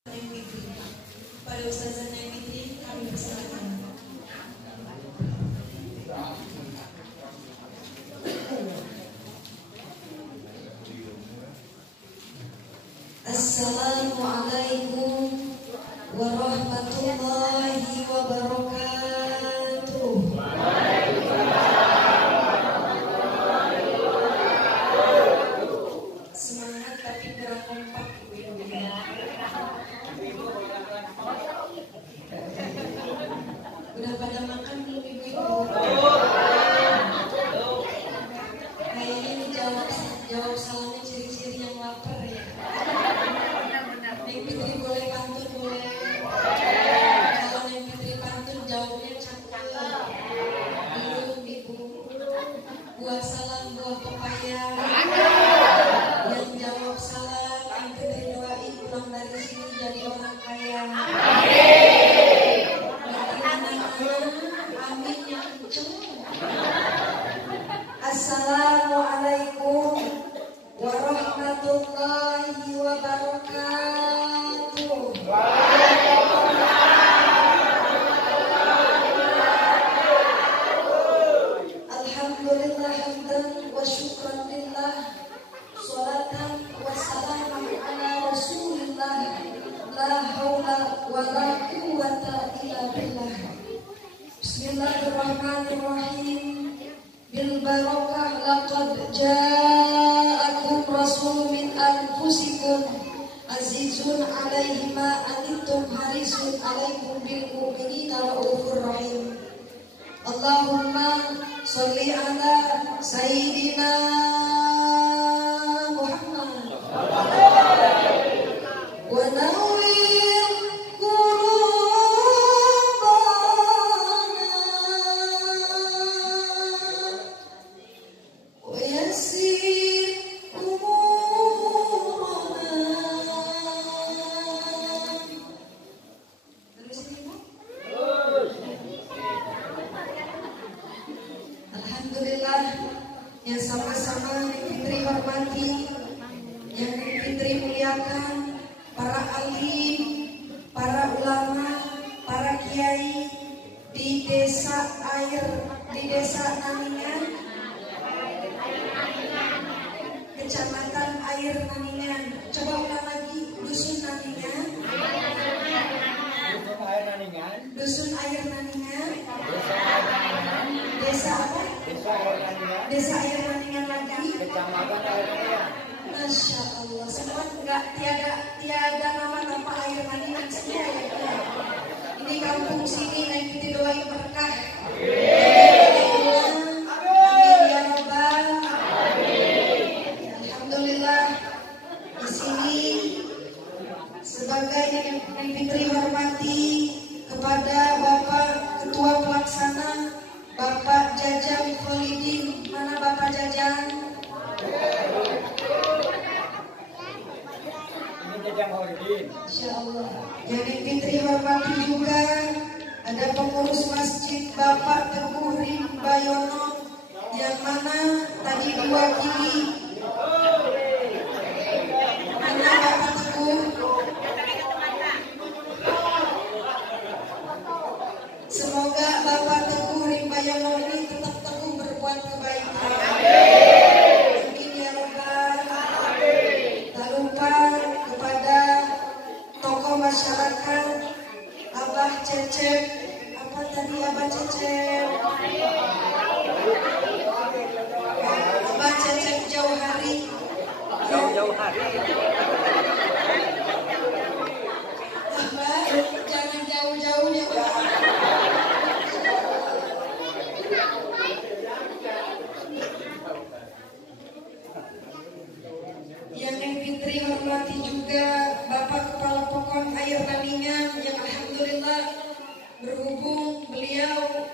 Pada Ustazah Neng Fitri kami persilakan. Assalamualaikum warahmatullahi wabarakatuh. Semangat tapi kurang kompak. Udah pada makan belum ibu-ibu? Kayaknya dijawab salamnya ciri-ciri yang lapar ya. Neng Fitri boleh pantun boleh. Kalau Neng Fitri pantun jawabnya cakep. Belum ibu. Buah salam buah pepaya. Yang jawab salam Neng Fitri doain pulang dari sini jadi orang kaya. Amin ya kenceng. Assalamualaikum warahmatullahi wabarakatuh. Alhamdulillah hamdan wa syukran lillah. Salatan wa salaman ala rasulillah. La haula wa la quwwata illa billah. Bismillahirrahmanirrahim. Bil barakah laqad ja'akum rasulun min anfusikum azizun 'alaihi ma anittum harisun 'alaikum bil mu'minina raufur rahim. Allahumma sholli ala sayyidina Muhammad wa nawwir yang sama-sama Neng Fitri hormati, yang Neng Fitri muliakan, para alim, para ulama, para kiai di desa Naningan, Kecamatan Air Naningan. Coba ulang lagi, Dusun Naningan. Dusun Air Naningan. Desa apa? Desa Air Naningan lagi. Kecamatan Air Naningan. Masya Allah, semua enggak tiada nama Air Naningan semua ya. Ini kampung sini Neng Fitri doain berkah. Amin ya Rabbal. Alhamdulillah di sini sebagai Neng Fitri hormati kepada Bapak Ketua Pelaksana Bapak Jajang Kholidin. Mana Bapak Jajang? Ini Jajang Kholidin. Insyaallah. Yang Neng Fitri hormati juga ada pengurus masjid Bapak Teguh Rimbayono yang mana tadi diwakili. Mana Bapak Teguh? Semoga Bapak Teguh Rimbayono ini tetap teguh berbuat kebaikan. Amin ya Rabbal. Tak lupa kepada tokoh masyarakat Abah Cecep. Apa tadi Abah Cecep? Abah Cecep jauh hari. Jauh hari. Abah, jangan jauh-jauh ya Pak. Yang Neng Fitri hormati juga Bapak Kepala Pokon Air Naningan yang alhamdulillah berhubung beliau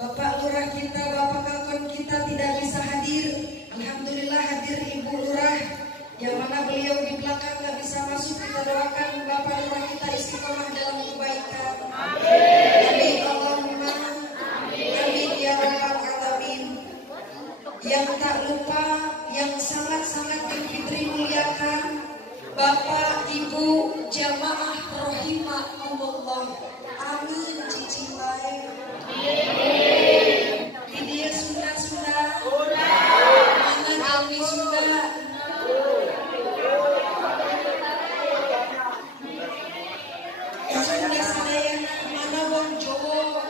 Bapak Lurah kita, Bapak Kalkon kita tidak bisa hadir. Alhamdulillah hadir Ibu Lurah yang mana beliau di belakang jamaah rahimakumullah. Amin cicipai. Di dia Sunda. Mana kami Sunda? Sunda Sadayana mana wong Jawa?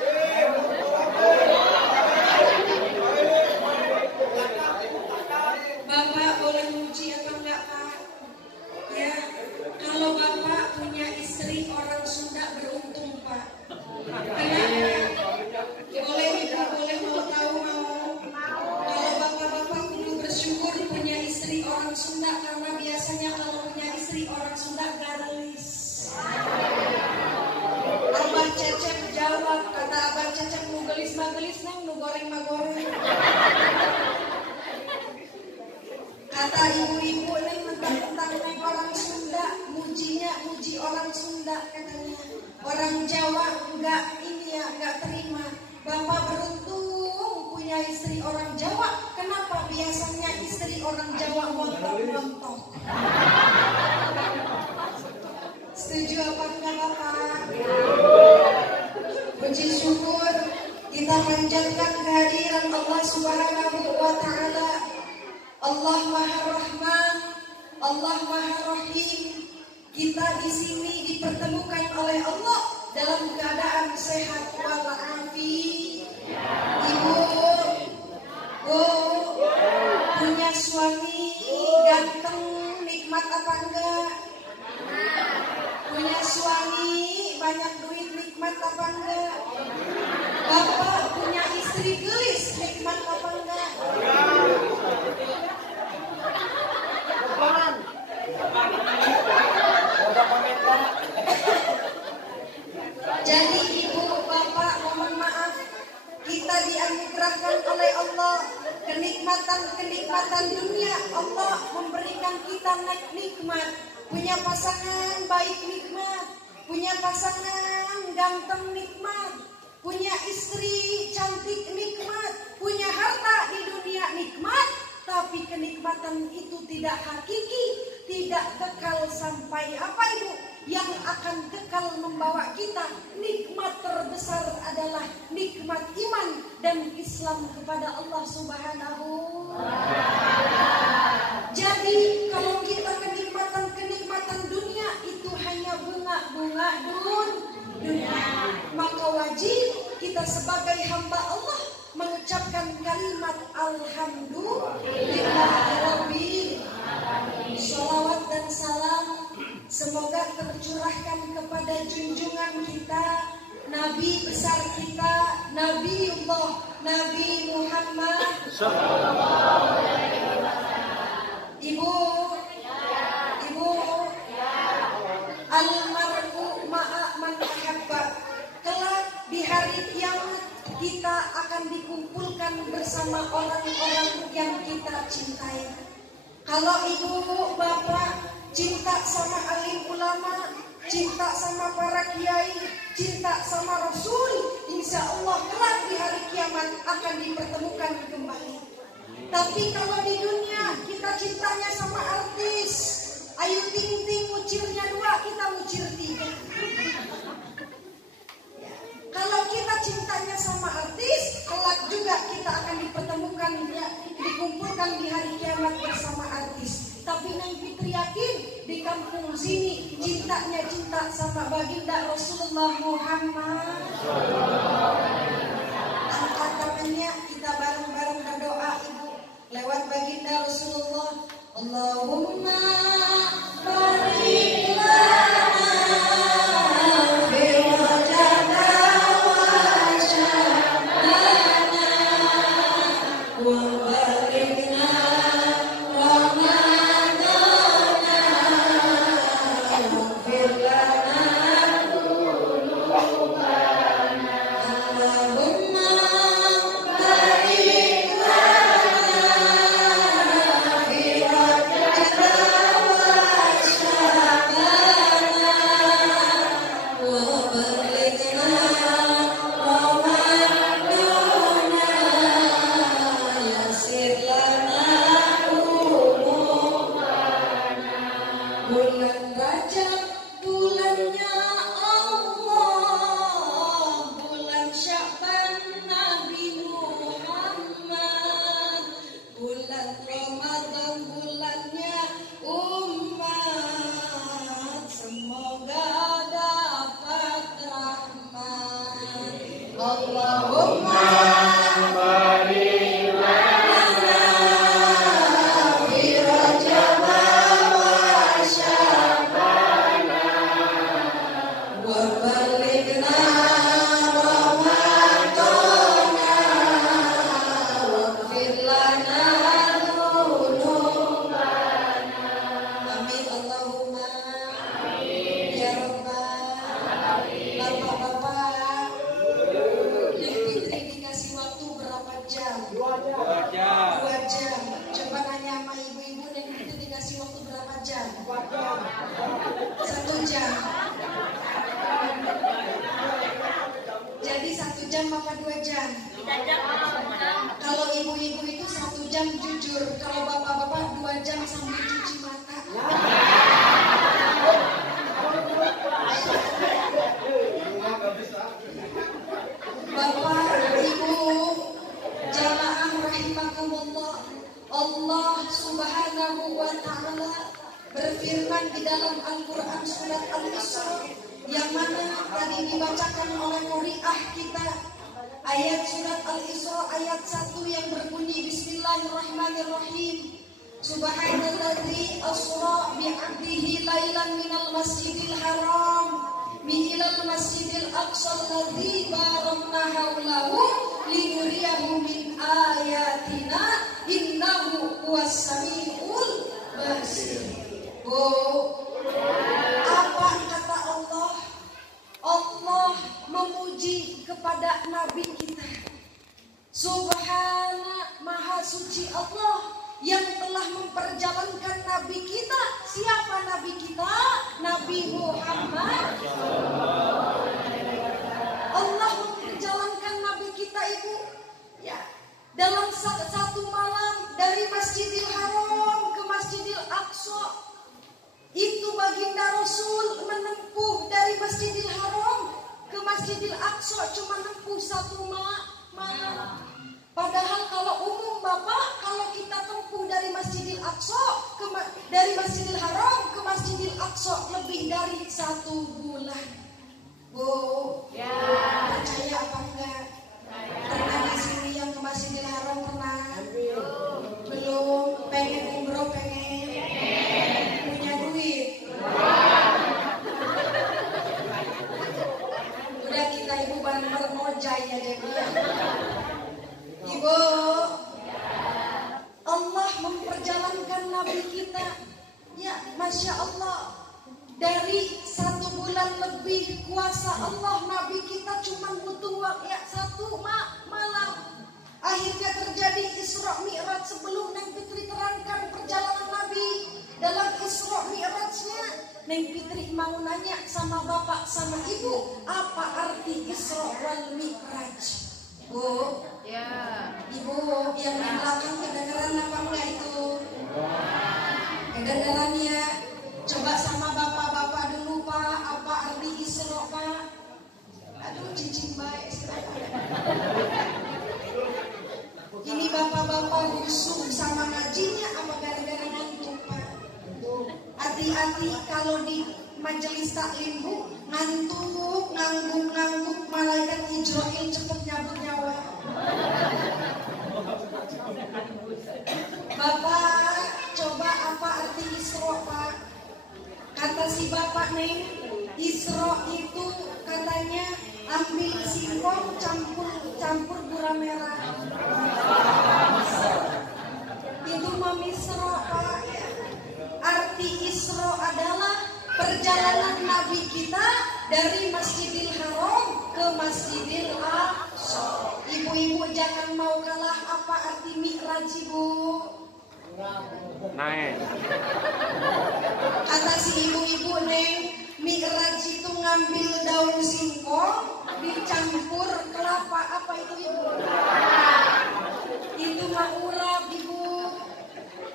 Bapak boleh muji apa enggak Pak? Ya, kalau Bapak punya istri orang Sunda beruntung Pak. Kenapa? Boleh Ibu, boleh mau tahu mau? Kalau bapak-bapak perlu bersyukur punya istri orang Sunda, karena biasanya kalau punya istri orang Sunda garis. Abah Cecep jawab, kata Abah Cecep nu gelis magelis neng, nu goreng magoreng. Kata ibu-ibu neng mentang-mentang neng orang Sunda, muji orang Sunda katanya. Orang Jawa enggak ini ya, enggak terima. Bapak beruntung punya istri orang Jawa. Kenapa? Biasanya istri orang Jawa montok-montok. Setuju apa enggak Bapak? Puji syukur kita panjatkan kehadiran Allah Subhanahu wa Ta'ala. Allah Maha Rahman, Allah Maha Rahim. Kita di sini dipertemukan oleh Allah dalam keadaan sehat walafiat. Ibu, punya suami ganteng, nikmat apa enggak? Punya suami banyak duit, nikmat apa enggak? Bapak punya istri gelis, nikmat apa enggak? Jadi ibu, bapak, mohon maaf, kita dianugerahkan oleh Allah kenikmatan dunia. Allah memberikan kita nikmat, punya pasangan baik nikmat, punya pasangan ganteng nikmat, punya istri cantik nikmat, punya harta di dunia nikmat. Tapi kenikmatan itu tidak hakiki, tidak kekal sampai apa Ibu? Yang akan kekal membawa kita, nikmat terbesar adalah nikmat iman dan Islam kepada Allah Subhanahu. Jadi kalau kita kenikmatan dunia itu hanya bunga-bunga dunia, maka wajib kita sebagai hamba Allah mengucapkan kalimat alhamdulillahirabbil alamin. Shalawat dan salam semoga tercurahkan kepada junjungan kita, Nabi besar kita, Nabiullah Nabi Muhammad sallallahu alaihi wasallam. Ibu, almar'u ma'a man ahabba. Kelak di hari kiamat kita akan dikumpulkan bersama orang-orang yang kita cintai. Kalau ibu bapak cinta sama alim ulama, cinta sama para kiai, cinta sama Rasul, insya Allah kelak di hari kiamat akan dipertemukan kembali. Tapi kalau di dunia kita cintanya sama artis, Ayu Ting Ting ngucirnya 2, kita ngucir 3. Kalau kita cintanya sama artis, kelak juga kita akan dipertemukan, dikumpulkan di hari kiamat bersama artis. Tapi Neng Fitri yakin di kampung sini cintanya cinta sama baginda Rasulullah Muhammad. Angkat tangannya, kita bareng-bareng berdoa Ibu lewat baginda Rasulullah. Allahumma barik lana Jadi 1 jam apa 2 jam? Kalau ibu-ibu itu 1 jam jujur, kalau bapak-bapak 2 jam sambil cuci mata. Bapak, ibu, jamaah rahimakumullah, Allah Subhanahu wa ta'ala berfirman di dalam Al-Quran surat Al-Isra yang mana tadi dibacakan oleh qori'ah kita, ayat surat Al-Isra ayat 1 yang berbunyi Bismillahirrahmanirrahim. Subhanalladzi asra bi'abdihi lailan minal masjidil haram ilal masjidil aqsa alladzi barakna haulahu linuriyahu min ayatina innahu huwas samiul basir. Apa kata Allah? Allah memuji kepada Nabi kita. Subhana, maha suci Allah yang telah memperjalankan Nabi kita. Siapa Nabi kita? Nabi Muhammad. Allah memperjalankan Nabi kita itu ya dalam satu malam dari Masjidil Haram ke Masjidil Aqsa. Itu baginda Rasul menempuh dari Masjidil Haram ke Masjidil Aqsa cuma menempuh 1 malam. Padahal kalau umum Bapak, kalau kita tempuh dari Masjidil Aqsa dari Masjidil Haram ke Masjidil Aqsa lebih dari 1 bulan. Bu, ya. Percaya apa enggak? Pernah di sini yang ke Masjidil Haram pernah? Belum. Pengen umroh, pengen? Punya duit? Udah kita ibu bareng-bareng ngojay aja dia. Ibu, Allah memperjalankan Nabi kita. Ya, Masya Allah. Dari 1 bulan lebih kuasa Allah, Nabi kita cuma butuh waktu 1 malam. Akhirnya terjadi Isra Mi'raj. Sebelum Neng Fitri terangkan perjalanan Nabi dalam Isra Mi'rajnya, Neng Fitri mau nanya sama bapak sama ibu, apa arti Isra wal Mi'raj? Bu, ya. Ibu yang di belakang kedengeran apa enggak itu? Kedengeran ya. Coba sama bapak-bapak dulu Pak, apa arti Isra Pak? Aduh cicing baik. Ini bapak-bapak busuk sama ngajinya apa gara-gara ngantuk Pak? Hati-hati kalau di majelis taklim Bu, ngantuk, ngangguk, malaikat Israil cepet nyabut nyawa. Bapak, coba apa arti Isra Pak? Kata si bapak Neng, Isra itu katanya ambil singkong campur gula merah. Itu mah Isra Pak. Arti Isra adalah perjalanan Nabi kita dari Masjidil Haram ke Masjidil Aqsa. Ibu-ibu jangan mau kalah. Apa arti Mi'raj Ibu? Naik. Kata si ibu-ibu Neng, Mi'raj itu ngambil daun singkong dicampur kelapa. Apa itu Ibu? Itu mah urap Ibu.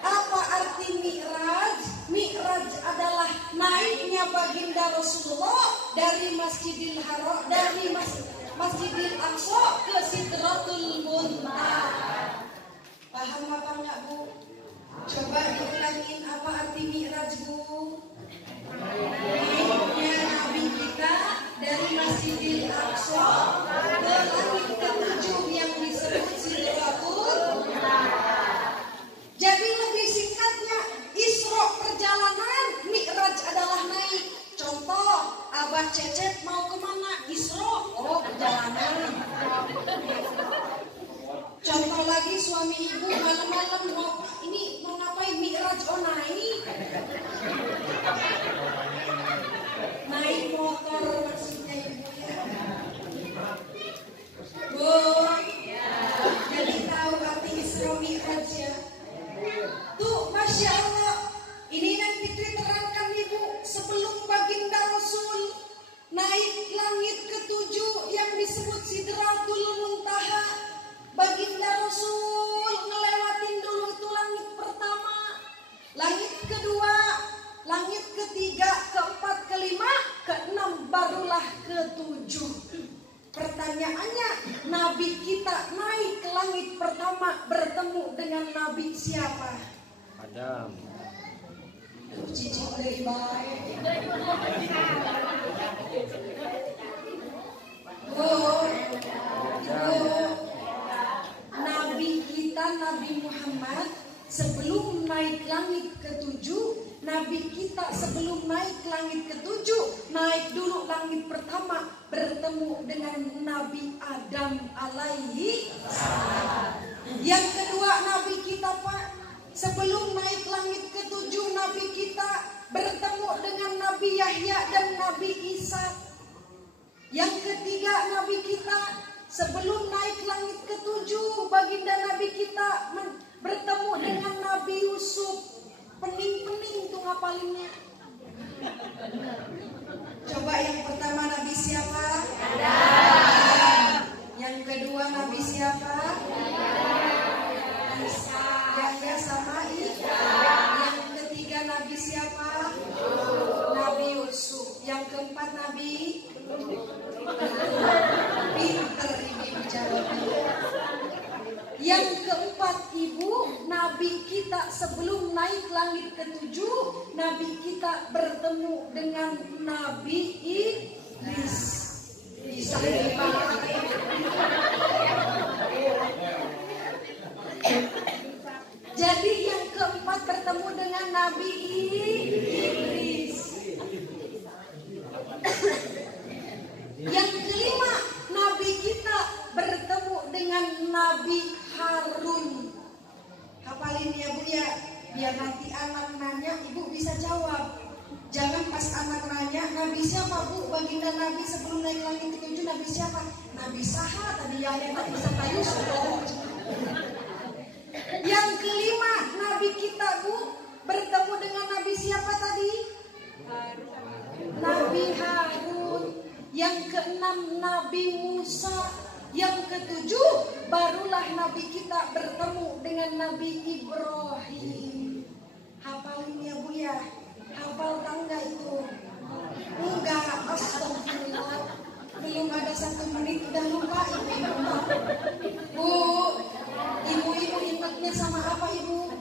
Apa arti Mi'raj? Mi'raj adalah naiknya baginda Rasulullah dari Masjidil Haram, dari Masjidil Aqsa ke Sidratul Muntaha. Paham apa enggak Bu? Coba diulangin apa arti Mi'raj Bu? Naiknya Nabi kita dari Masjidil Aqsa ke langit ke-7 Mbak Cecep mau kemana? Isro. Oh, perjalanan. Contoh lagi suami ibu malam-malam mau ngapain? Mi'raj, oh naik. Naik motor maksudnya ibu ya. Bu, jadi tahu arti Isra Mi'raj ya. Tuh, Masya Allah. Ini yang Fitri terangkan ibu. Sebelum baginda Rasul naik langit ketujuh yang disebut Sidratul Muntaha, baginda Rasul ngelewatin dulu itu langit pertama, langit kedua, langit ketiga, keempat, kelima, keenam, barulah ketujuh. Pertanyaannya, Nabi kita naik ke langit pertama bertemu dengan Nabi siapa? Adam. Cicing dari baik. Nabi kita Nabi Muhammad sebelum naik langit ketujuh, Nabi kita sebelum naik langit ketujuh, naik dulu langit pertama bertemu dengan Nabi Adam alaihi salam. Yang kedua Nabi kita Pak, sebelum naik langit ketujuh, Nabi kita bertemu dengan Nabi Yahya dan Nabi Isa. Yang ketiga Nabi kita sebelum naik langit ketujuh, baginda Nabi kita bertemu dengan Nabi Yusuf. Pening-pening tuh ngapalinnya. Coba yang pertama Nabi siapa? Adam. Yang kedua Nabi siapa? Isa. Yahya sama Isa. Yang ketiga Nabi siapa? Nabi Yusuf. Yang keempat Nabi? Pinter ibu jawabnya. Yang keempat ibu, Nabi kita sebelum naik langit ketujuh, Nabi kita bertemu dengan Nabi Idris. Bisa dipakai. Jadi yang keempat bertemu dengan Nabi Idris. Yang kelima, Nabi kita bertemu dengan Nabi Harun. Hafalin ya Bu ya, biar nanti anak nanya ibu bisa jawab. Jangan pas anak nanya Nabi siapa Bu, baginda Nabi sebelum naik langit ketujuh Nabi siapa? Nabi Saha tadi Yahya tadi Saka Yusuf. Yang kelima, Nabi kita Bu bertemu dengan Nabi siapa tadi? Nabi Harun. Yang keenam Nabi Musa. Yang ketujuh barulah Nabi kita bertemu dengan Nabi Ibrahim. Hafalin ya Bu ya. Hafal tangga itu. Enggak, astagfirullah. Belum ada 1 menit udah lupa ibu. Bu, ibu-ibu ingatnya sama apa ibu?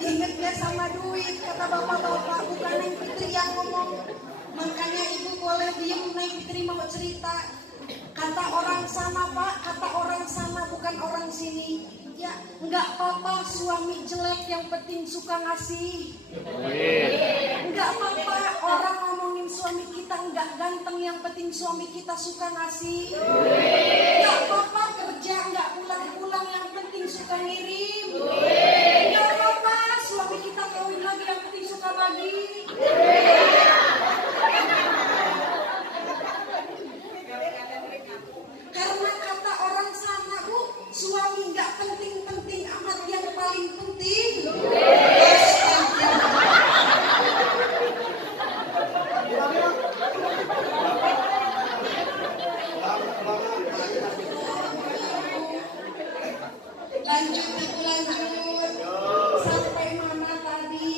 Ingatnya sama duit, kata bapak-bapak, bukan Neng Fitri yang ngomong. Makanya ibu boleh diem, Neng Fitri mau cerita. Kata orang sana Pak, kata orang sana bukan orang sini. Ya, enggak apa-apa suami jelek, yang penting suka ngasih. Enggak apa-apa orang ngomongin suami kita enggak ganteng, yang penting suami kita suka ngasih. Enggak apa-apa kerja enggak pulang-pulang, yang penting suka ngirim. Enggak apa-apa suami kita kawin lagi, yang penting suka bagi. Karena kata orang sana Bu, suami nggak penting-penting amat, yang paling penting lanjut. Sampai mana tadi?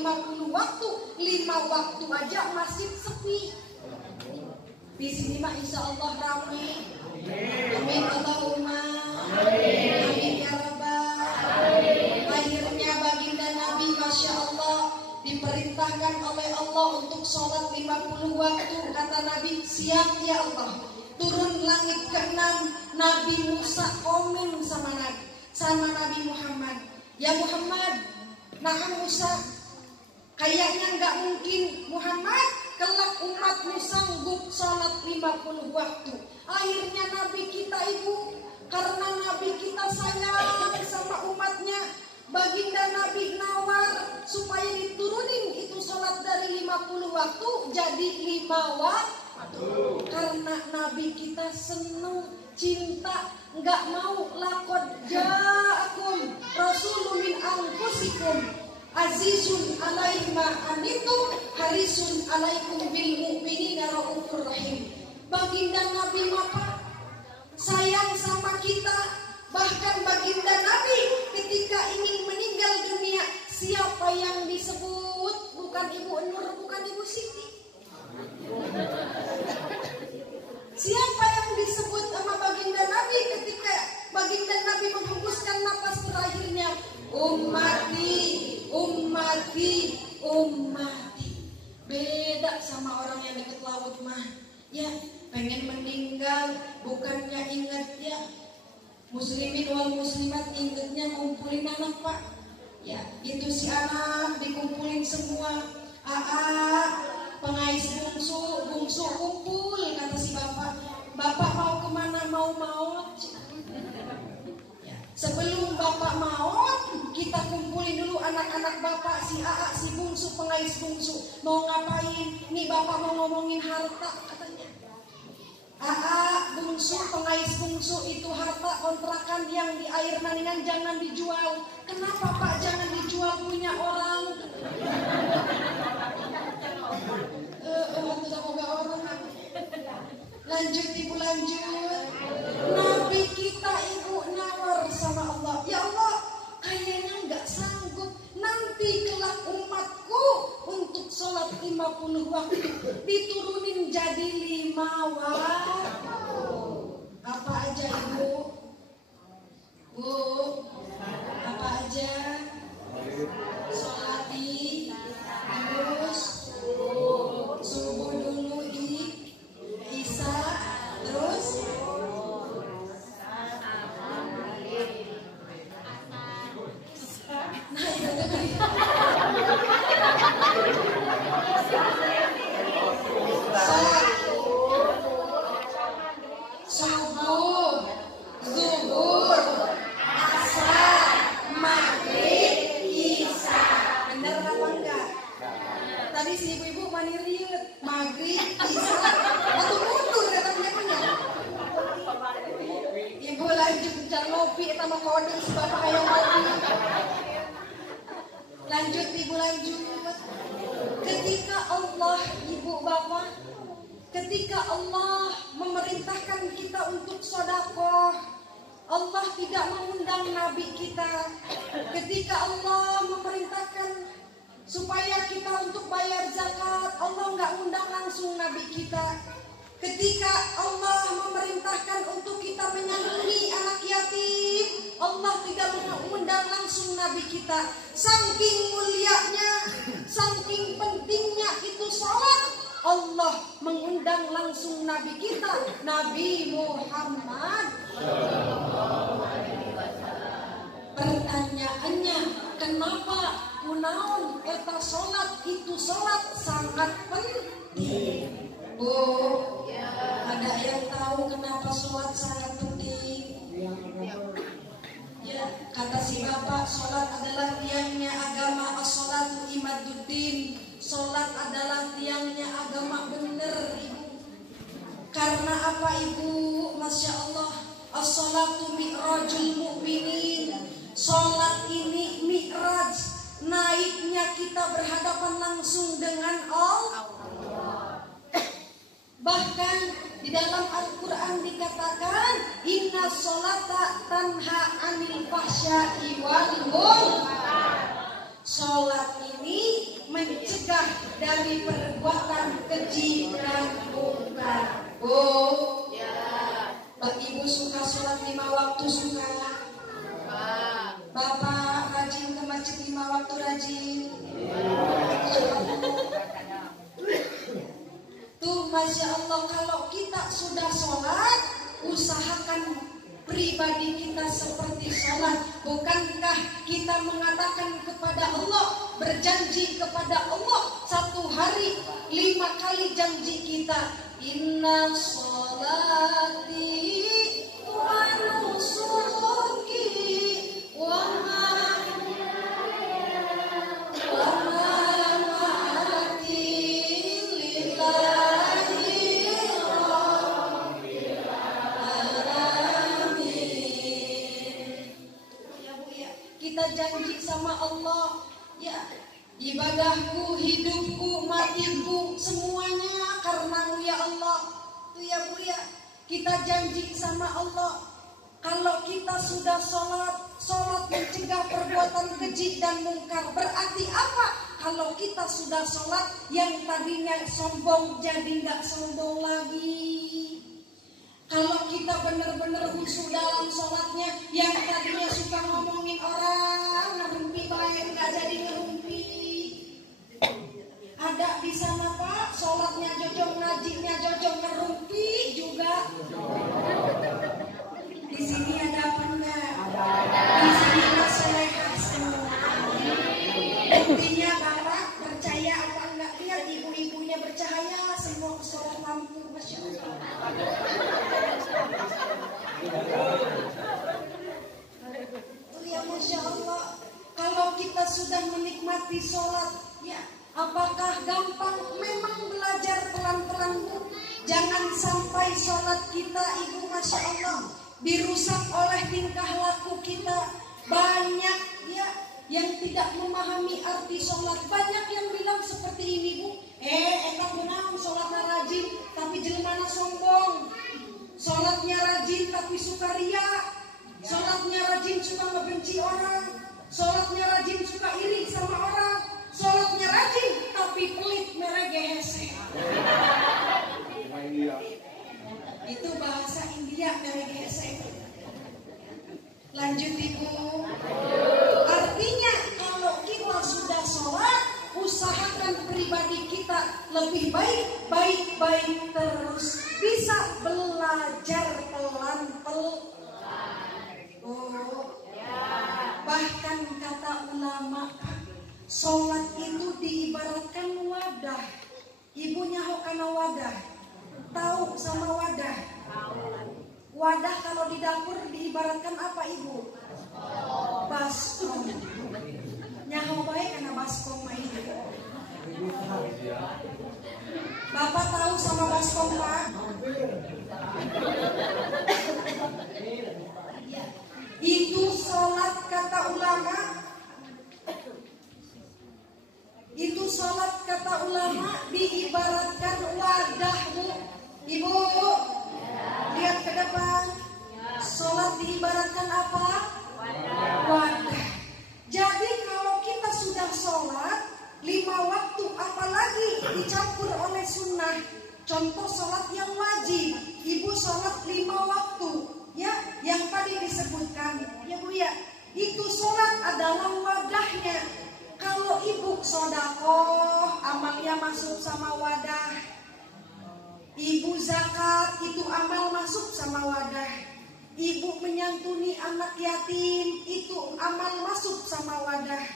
50 waktu, 5 waktu aja masjid sepi. Di sini mah insya Allah ramai. Amin Allahumma. Amin ya Rabbal. Akhirnya baginda Nabi Masya Allah diperintahkan oleh Allah untuk sholat 50 waktu. Kata Nabi, siap ya Allah. Turun langit ke-6, Nabi Musa komen sama Nabi Muhammad. Ya Muhammad, nah Musa, kayaknya nggak mungkin Muhammad kelak umatmu sanggup sholat 50 waktu. Akhirnya Nabi kita ibu, karena Nabi kita sayang sama umatnya, baginda Nabi nawar supaya diturunin itu sholat dari 50 waktu jadi 5 waktu. Karena Nabi kita seneng, cinta, nggak mau lakod ja'akum rasulun min anfusikum azizun alaihi ma anittum harisun alaikum bil mu'minina raufur rahim. Baginda Nabi Mapa sayang sama kita. Bahkan baginda Nabi ketika ingin meninggal dunia, siapa yang disebut? Bukan Ibu Nur, bukan Ibu Siti. Siapa yang disebut sama baginda Nabi ketika baginda Nabi menghembuskan napas terakhirnya? Ummati, ummati, ummati. Beda sama orang yang dekat laut mah. Ya, pengen meninggal, bukannya ingat ya. Muslimin wal muslimat ingatnya ngumpulin anak pak. Ya, itu si anak dikumpulin semua. Pengais bungsu kumpul, kata si bapak. Bapak mau kemana? Mau maut. Ya. Sebelum bapak maut, kita kumpulin dulu anak-anak bapak, si si bungsu, pengais bungsu. Mau ngapain? Nih bapak mau ngomongin harta, katanya. Bungsu, pengais bungsu itu harta kontrakan yang di air naningan jangan dijual. Kenapa pak jangan dijual, punya orang? Tidak mau orang. Lanjut ibu, lanjut. Nabi kita ibu nawar sama Allah. Ya Allah, kayaknya nggak sanggup nanti kelak umatku untuk sholat 50 waktu diturunin jadi 5 waktu. Apa aja ibu? Bu, apa aja? Sholati, terus subuh dulu Isya, terus nah itu tadi. Subuh, zuhur, asar, maghrib, isya. Bener apa enggak? Tadi si ibu-ibu maniriut maghrib, isya. Atau mundur katanya punya. Ibu lanjut mencari ngopi sama kode si bapak kayak ngopi. Lanjut ibu, lanjut. Ketika Allah, ibu bapak, ketika Allah memerintahkan kita untuk sedekah, Allah tidak mengundang nabi kita. Ketika Allah memerintahkan supaya kita untuk bayar zakat, Allah nggak undang langsung nabi kita. Ketika Allah memerintahkan untuk kita menyayangi anak yatim, Allah tidak mengundang langsung nabi kita. Saking mulianya, saking pentingnya itu sholat, Allah mengundang langsung nabi kita, Nabi Muhammad. Pertanyaannya, kenapa kunaon eta sholat itu sholat sangat penting? Bu, ada yang tahu kenapa sholat sangat penting? Ya, kata si bapak, sholat adalah tiangnya agama, as-sholatu imaduddin. Sholat adalah tiangnya agama, bener ibu. Karena apa ibu? Masya Allah, as-sholatu mi'rajul mu'minin. Sholat ini mi'raj, naiknya kita berhadapan langsung dengan Allah. Bahkan di dalam Al-Quran dikatakan, inna sholata tanha anil fahsya'i wal munkar. Sholat ini mencegah dari perbuatan keji dan mungkar. Bu, Mbak Ibu suka sholat 5 waktu suka? Bapak rajin ke masjid 5 waktu rajin? Tuh Masya Allah, kalau kita sudah sholat, usahakan pribadi kita seperti sholat. Bukankah kita mengatakan kepada Allah, berjanji kepada Allah, satu hari 5 kali janji kita, inna sholati wa nusuki wa mamati lillahi rabbil alamin. Ya Bu ya, kita janji sama Allah, ya, ibadahku, hidupku, matiku, semuanya karenamu ya Allah. Tuh ya Bu ya, kita janji sama Allah, kalau kita sudah sholat mencegah perbuatan keji dan mungkar. Berarti apa? Kalau kita sudah sholat, yang tadinya sombong jadi nggak sombong lagi. Kalau kita benar-benar khusyuk dalam sholatnya, yang tadinya suka ngomongin orang, ngerumpi baik, nggak jadi ngerumpi. Ada di sana Pak, sholatnya jojong, ngajinya jojong, ngerumpi juga. Di sini ada apa enggak? Di sini masalahah semua. Intinya Bapak percaya apa enggak? Lihat ibu-ibunya bercahaya, semua sholat lampu, Masya Allah. Ya Masya Allah, kalau kita sudah menikmati sholat, ya, apakah gampang? Memang belajar pelan-pelan Bu. Jangan sampai sholat kita Ibu Masya Allah dirusak oleh tingkah laku kita. Banyak ya yang tidak memahami arti sholat. Banyak yang bilang seperti ini Bu, enak benar sholatnya rajin tapi jelmana sombong. Sholatnya rajin tapi suka ria. Sholatnya rajin suka ngebenci orang. Sholatnya rajin suka iri sama orang. Sholatnya rajin tapi pelit merege hese. Itu bahasa India merege hese. Lanjut Ibu. Artinya kalau kita sudah sholat, usahakan pribadi kita lebih baik terus. Bisa belajar pelan-pelan. Bahkan kata ulama, sholat itu diibaratkan wadah. Ibunya hokana wadah. Tahu sama wadah? Wadah kalau di dapur diibaratkan apa Ibu? Baskom. Nyaho baik karena baskom main. Bapak tahu sama baskom Pak? Itu sholat kata ulama. Itu sholat kata ulama diibaratkan wadah Bu. Ibu lihat ke depan. Sholat diibaratkan apa? Wadah. Jadi kalau kita sudah sholat 5 waktu, apalagi dicampur oleh sunnah. Contoh sholat yang wajib, Ibu sholat 5 waktu, ya, yang tadi disebutkan, ya Bu ya. Itu sholat adalah wadahnya. Kalau Ibu sodakoh, amalnya masuk sama wadah. Ibu zakat, itu amal masuk sama wadah. Ibu menyantuni anak yatim, itu amal masuk sama wadah.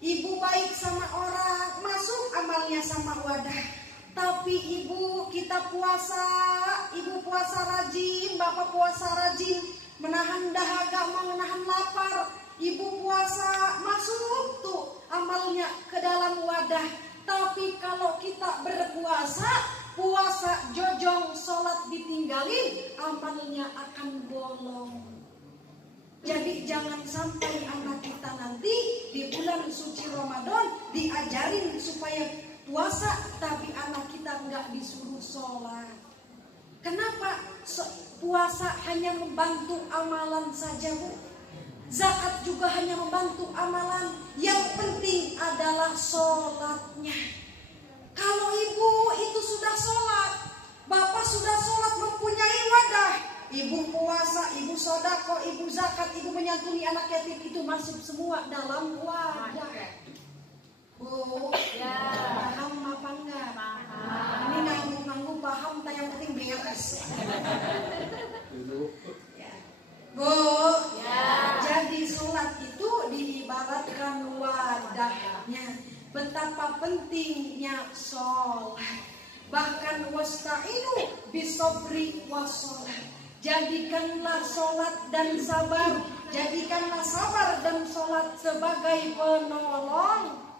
Ibu baik sama orang, masuk amalnya sama wadah. Tapi Ibu, kita puasa, Ibu puasa rajin, Bapak puasa rajin, menahan dahaga, menahan lapar. Ibu puasa, masuk tuh amalnya ke dalam wadah. Tapi kalau kita berpuasa, puasa jojong, sholat ditinggalin, amalnya akan bolong. Jadi jangan sampai anak kita nanti di bulan suci Ramadan diajarin supaya puasa, tapi anak kita nggak disuruh sholat. Kenapa? Puasa hanya membantu amalan saja Bu. Zakat juga hanya membantu amalan. Yang penting adalah adalah sholatnya. Kalau ibu itu sudah sholat, bapak sudah sholat mempunyai wadah, ibu puasa, ibu sodako, ibu zakat, ibu menyantuni anak yatim, itu masuk semua dalam wadah. Bu, ya. Paham apa enggak? Paham. Ini nanggung-nanggung paham, tak yang penting beres. Ya. Bu, ya. Jadi sholat itu diibaratkan wadahnya. Betapa pentingnya sholat. Bahkan wasta'inu bisobri wassalat. Jadikanlah sholat dan sabar. Jadikanlah sabar dan sholat sebagai penolong.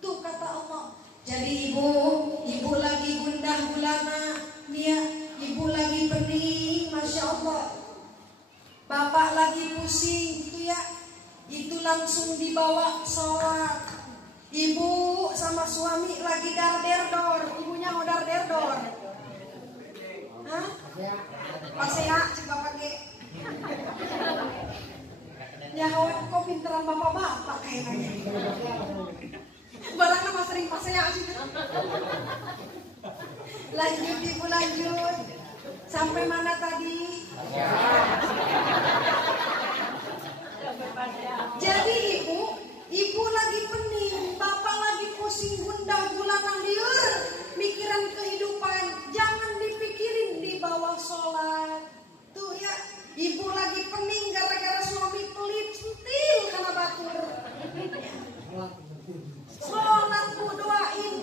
Tuh kata Allah. Jadi ibu lagi gundah gulana, ya, ibu lagi pening, masya Allah. Bapak lagi pusing, gitu ya. Itu langsung dibawa sholat. Ibu sama suami lagi dar-der-dor, ibunya mau dar-der-dor. Hah? Pasea, coba pakai. Ya, kok pinteran bapak-bapak kayaknya. Barang nama sering pasea sih. Lanjut ibu, lanjut. Sampai mana tadi? Jadi ibu lagi pening, bapak lagi pusing gundah gulana liur, mikiran kehidupan, jangan dipikirin di bawah sholat. Tuh ya, ibu lagi pening gara-gara suami pelit, sentil karena batur. Sholat bu, doain,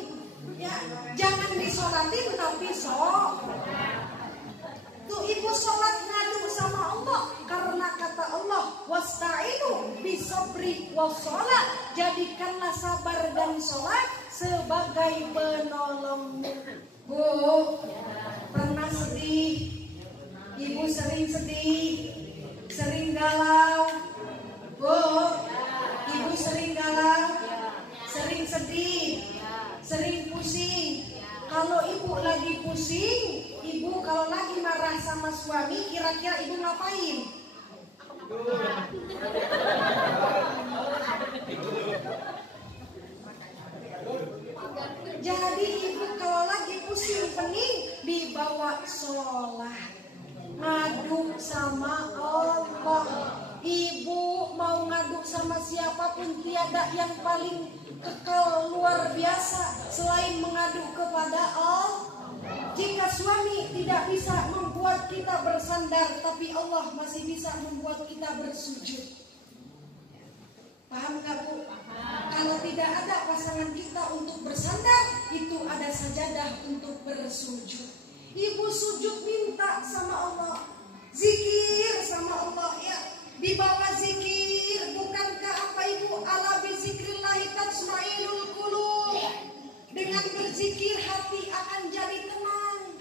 ya, jangan disolatin tapi tuh ibu sholat ngadu sama Allah, karena kata Allah wasta'inu bisobri wassalat. Jadikanlah sabar dan sholat sebagai penolongmu. Bu, pernah sedih? Ibu sering sedih, sering galau. Bu, ibu sering galau, sering sedih, sering pusing. Kalau ibu lagi pusing, ibu kalau lagi marah sama suami, kira-kira ibu ngapain? Jadi ibu kalau lagi pusing pening, dibawa sholat, ngadu sama Allah. Ibu mau ngadu sama siapapun, tiada yang paling kekal luar biasa selain mengadu kepada Allah. Jika suami tidak bisa membuat kita bersandar, tapi Allah masih bisa membuat kita bersujud. Paham nggak Bu? Kalau tidak ada pasangan kita untuk bersandar, itu ada sajadah untuk bersujud. Ibu sujud minta sama Allah, zikir sama Allah ya. Di bawah zikir, bukankah apa ibu ala bizikrillahi tatma'innul qulub? Dengan berzikir hati akan jadi tenang.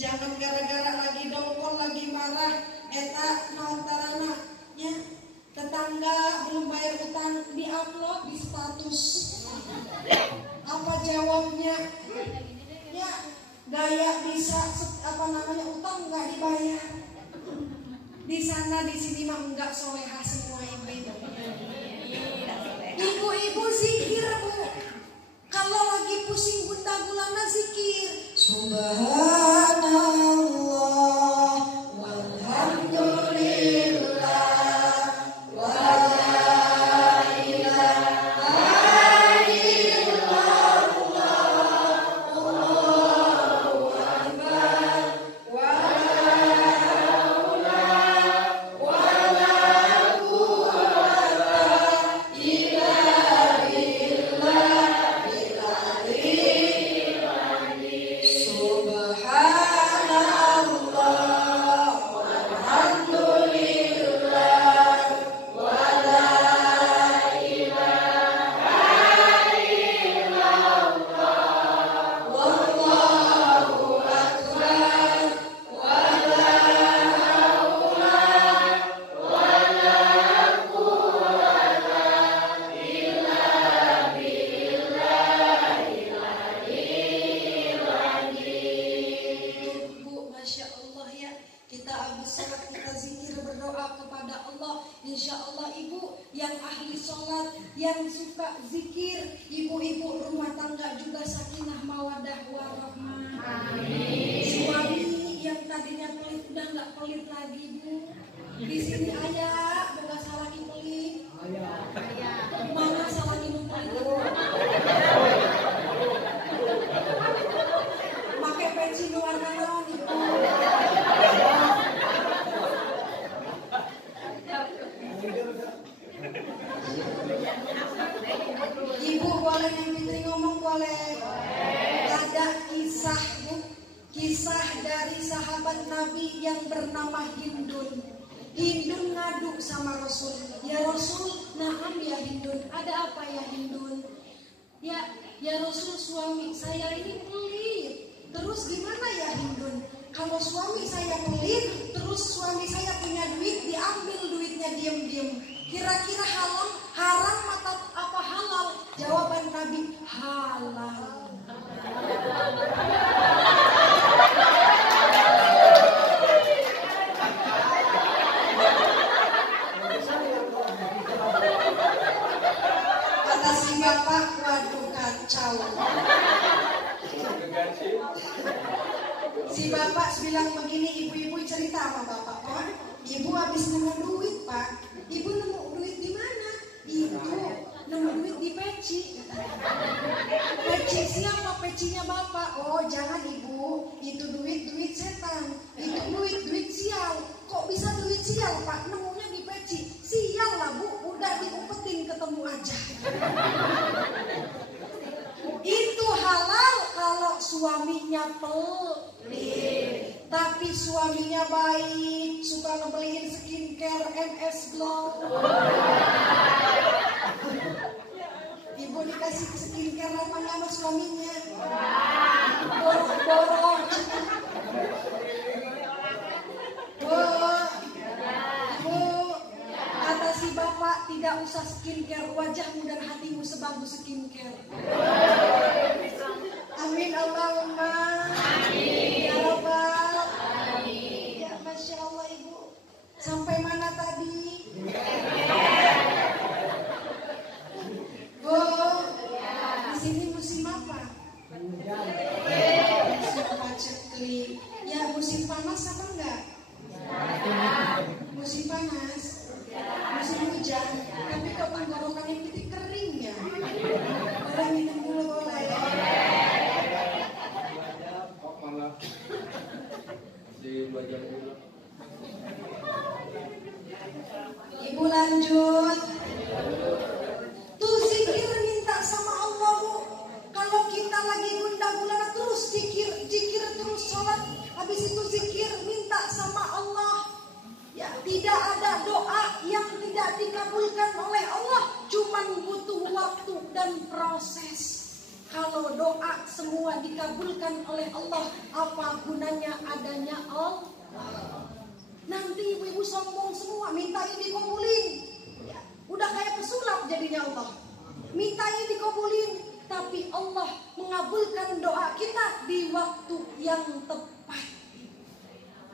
Jangan gara-gara lagi dongkol, lagi marah, eta nontarana ya. Tetangga belum bayar utang, di-upload di status. Apa jawabnya? Ya, gaya bisa utang nggak dibayar. Di sana di sini mah enggak solehah semua ibu. Ibu-ibu zikir Bu. Kalau lagi pusing gundah gulana zikir. Subhanallah walhamdulillah wa la ilaha illallah Allahu akbar wa Subhanallah yang ahli sholat, yang suka zikir, ibu-ibu rumah tangga juga sakinah mawadah warahmah. Suami yang tadinya pelit udah nggak pelit lagi Bu. Di sini ayah boga salah pelit. Mana salah minum pelit? Pakai peci warna naon Ibu. Ibu boleh yang Fitri ngomong boleh. Ada kisah Bu, kisah dari sahabat Nabi yang bernama Hindun. Hindun ngadu sama Rasul. Ya Rasul, naam ya Hindun. Ada apa ya Hindun? Ya Rasul, suami saya ini pelit. Terus gimana ya Hindun? Kalau suami saya pelit, terus suami saya punya duit, diambil duitnya diam-diam. Kira-kira haram atau apa halal? Jawaban Nabi, halal. Kata si bapak, waduh kacau. Si bapak bilang begini, ibu-ibu cerita sama bapak, Pak, ibu habis nemu duit Pak. Ibu nemu duit di mana? Itu nemu duit di peci. Peci siapa? Pecinya bapak. Oh jangan Ibu, itu duit setan. Itu duit sial. Kok bisa duit sial Pak? Nemunya di peci. Sial lah Bu, udah diumpetin ketemu aja. Itu halal kalau suaminya pelit. Tapi suaminya baik, suka ngebeliin skincare MS Glow. Ibu dikasih skincare namanya sama suaminya. Borok-borok. Bu, kata si bapak, tidak usah skincare, wajahmu dan hatimu sebagus skincare. Amin Allahumma. Amin. Ya Rabbal. Amin. Ya Masya Allah Ibu. Sampai mana tadi? Bu, di sini musim apa? Musim paceklik. Ya musim panas apa enggak? Musim panas. Musim hujan. Tapi kok tenggorokan yang titik kering ya? Boleh minum dulu boleh. Ibu lanjut. Tuh zikir minta sama Allah Bu. Kalau kita lagi gundah gulana terus zikir terus sholat. Habis itu zikir minta sama Allah. Ya tidak ada doa yang tidak dikabulkan oleh Allah. Cuman butuh waktu dan proses. Kalau doa semua dikabulkan oleh Allah, apa gunanya adanya Allah? Nanti ibu-ibu sombong semua, minta ini dikabulin. Ya, udah kayak pesulap jadinya Allah. Minta ini dikabulin, tapi Allah mengabulkan doa kita di waktu yang tepat.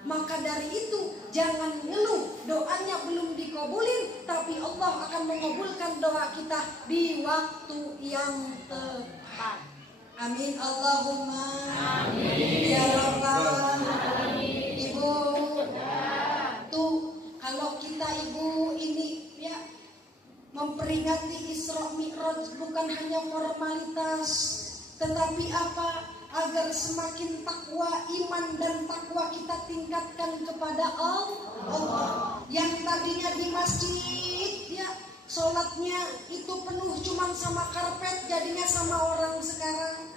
Maka dari itu jangan ngeluh doanya belum dikabulin, tapi Allah akan mengabulkan doa kita di waktu yang tepat. Amin Allahumma. Amin. Ya Rabbal. Ibu, tuh kalau kita Ibu ini ya memperingati Isra Mi'raj bukan hanya formalitas, tetapi apa? Agar semakin takwa, iman dan takwa kita tingkatkan kepada Allah. Yang tadinya di masjid ya sholatnya itu penuh cuman sama karpet, jadinya sama orang sekarang.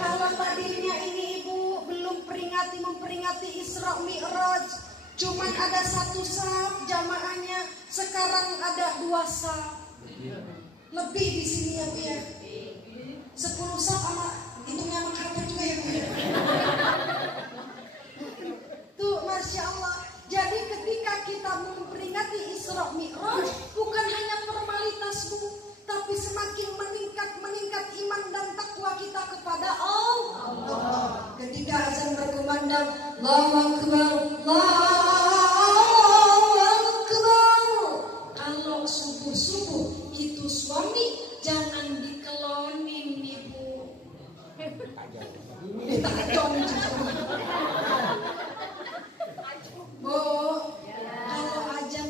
Kalau tadinya ini Ibu belum memperingati Isra Mi'raj, cuman ada satu saf jamaahnya, sekarang ada 2 saf. Lebih di sini ya Bu ya. 10 saf sama hitungnya sama karpet juga ya Bu ya. Tuh Masya Allah. Jadi ketika kita memperingati Isra Mi'raj bukan hanya formalitas Bu, tapi semakin meningkat iman dan takwa kita kepada Allah. Ketika berkumandang Allahu Akbar, Allahu Akbar. Kalau subuh-subuh itu suami jangan dikelonin ibu. Tajam Bu, kalau azan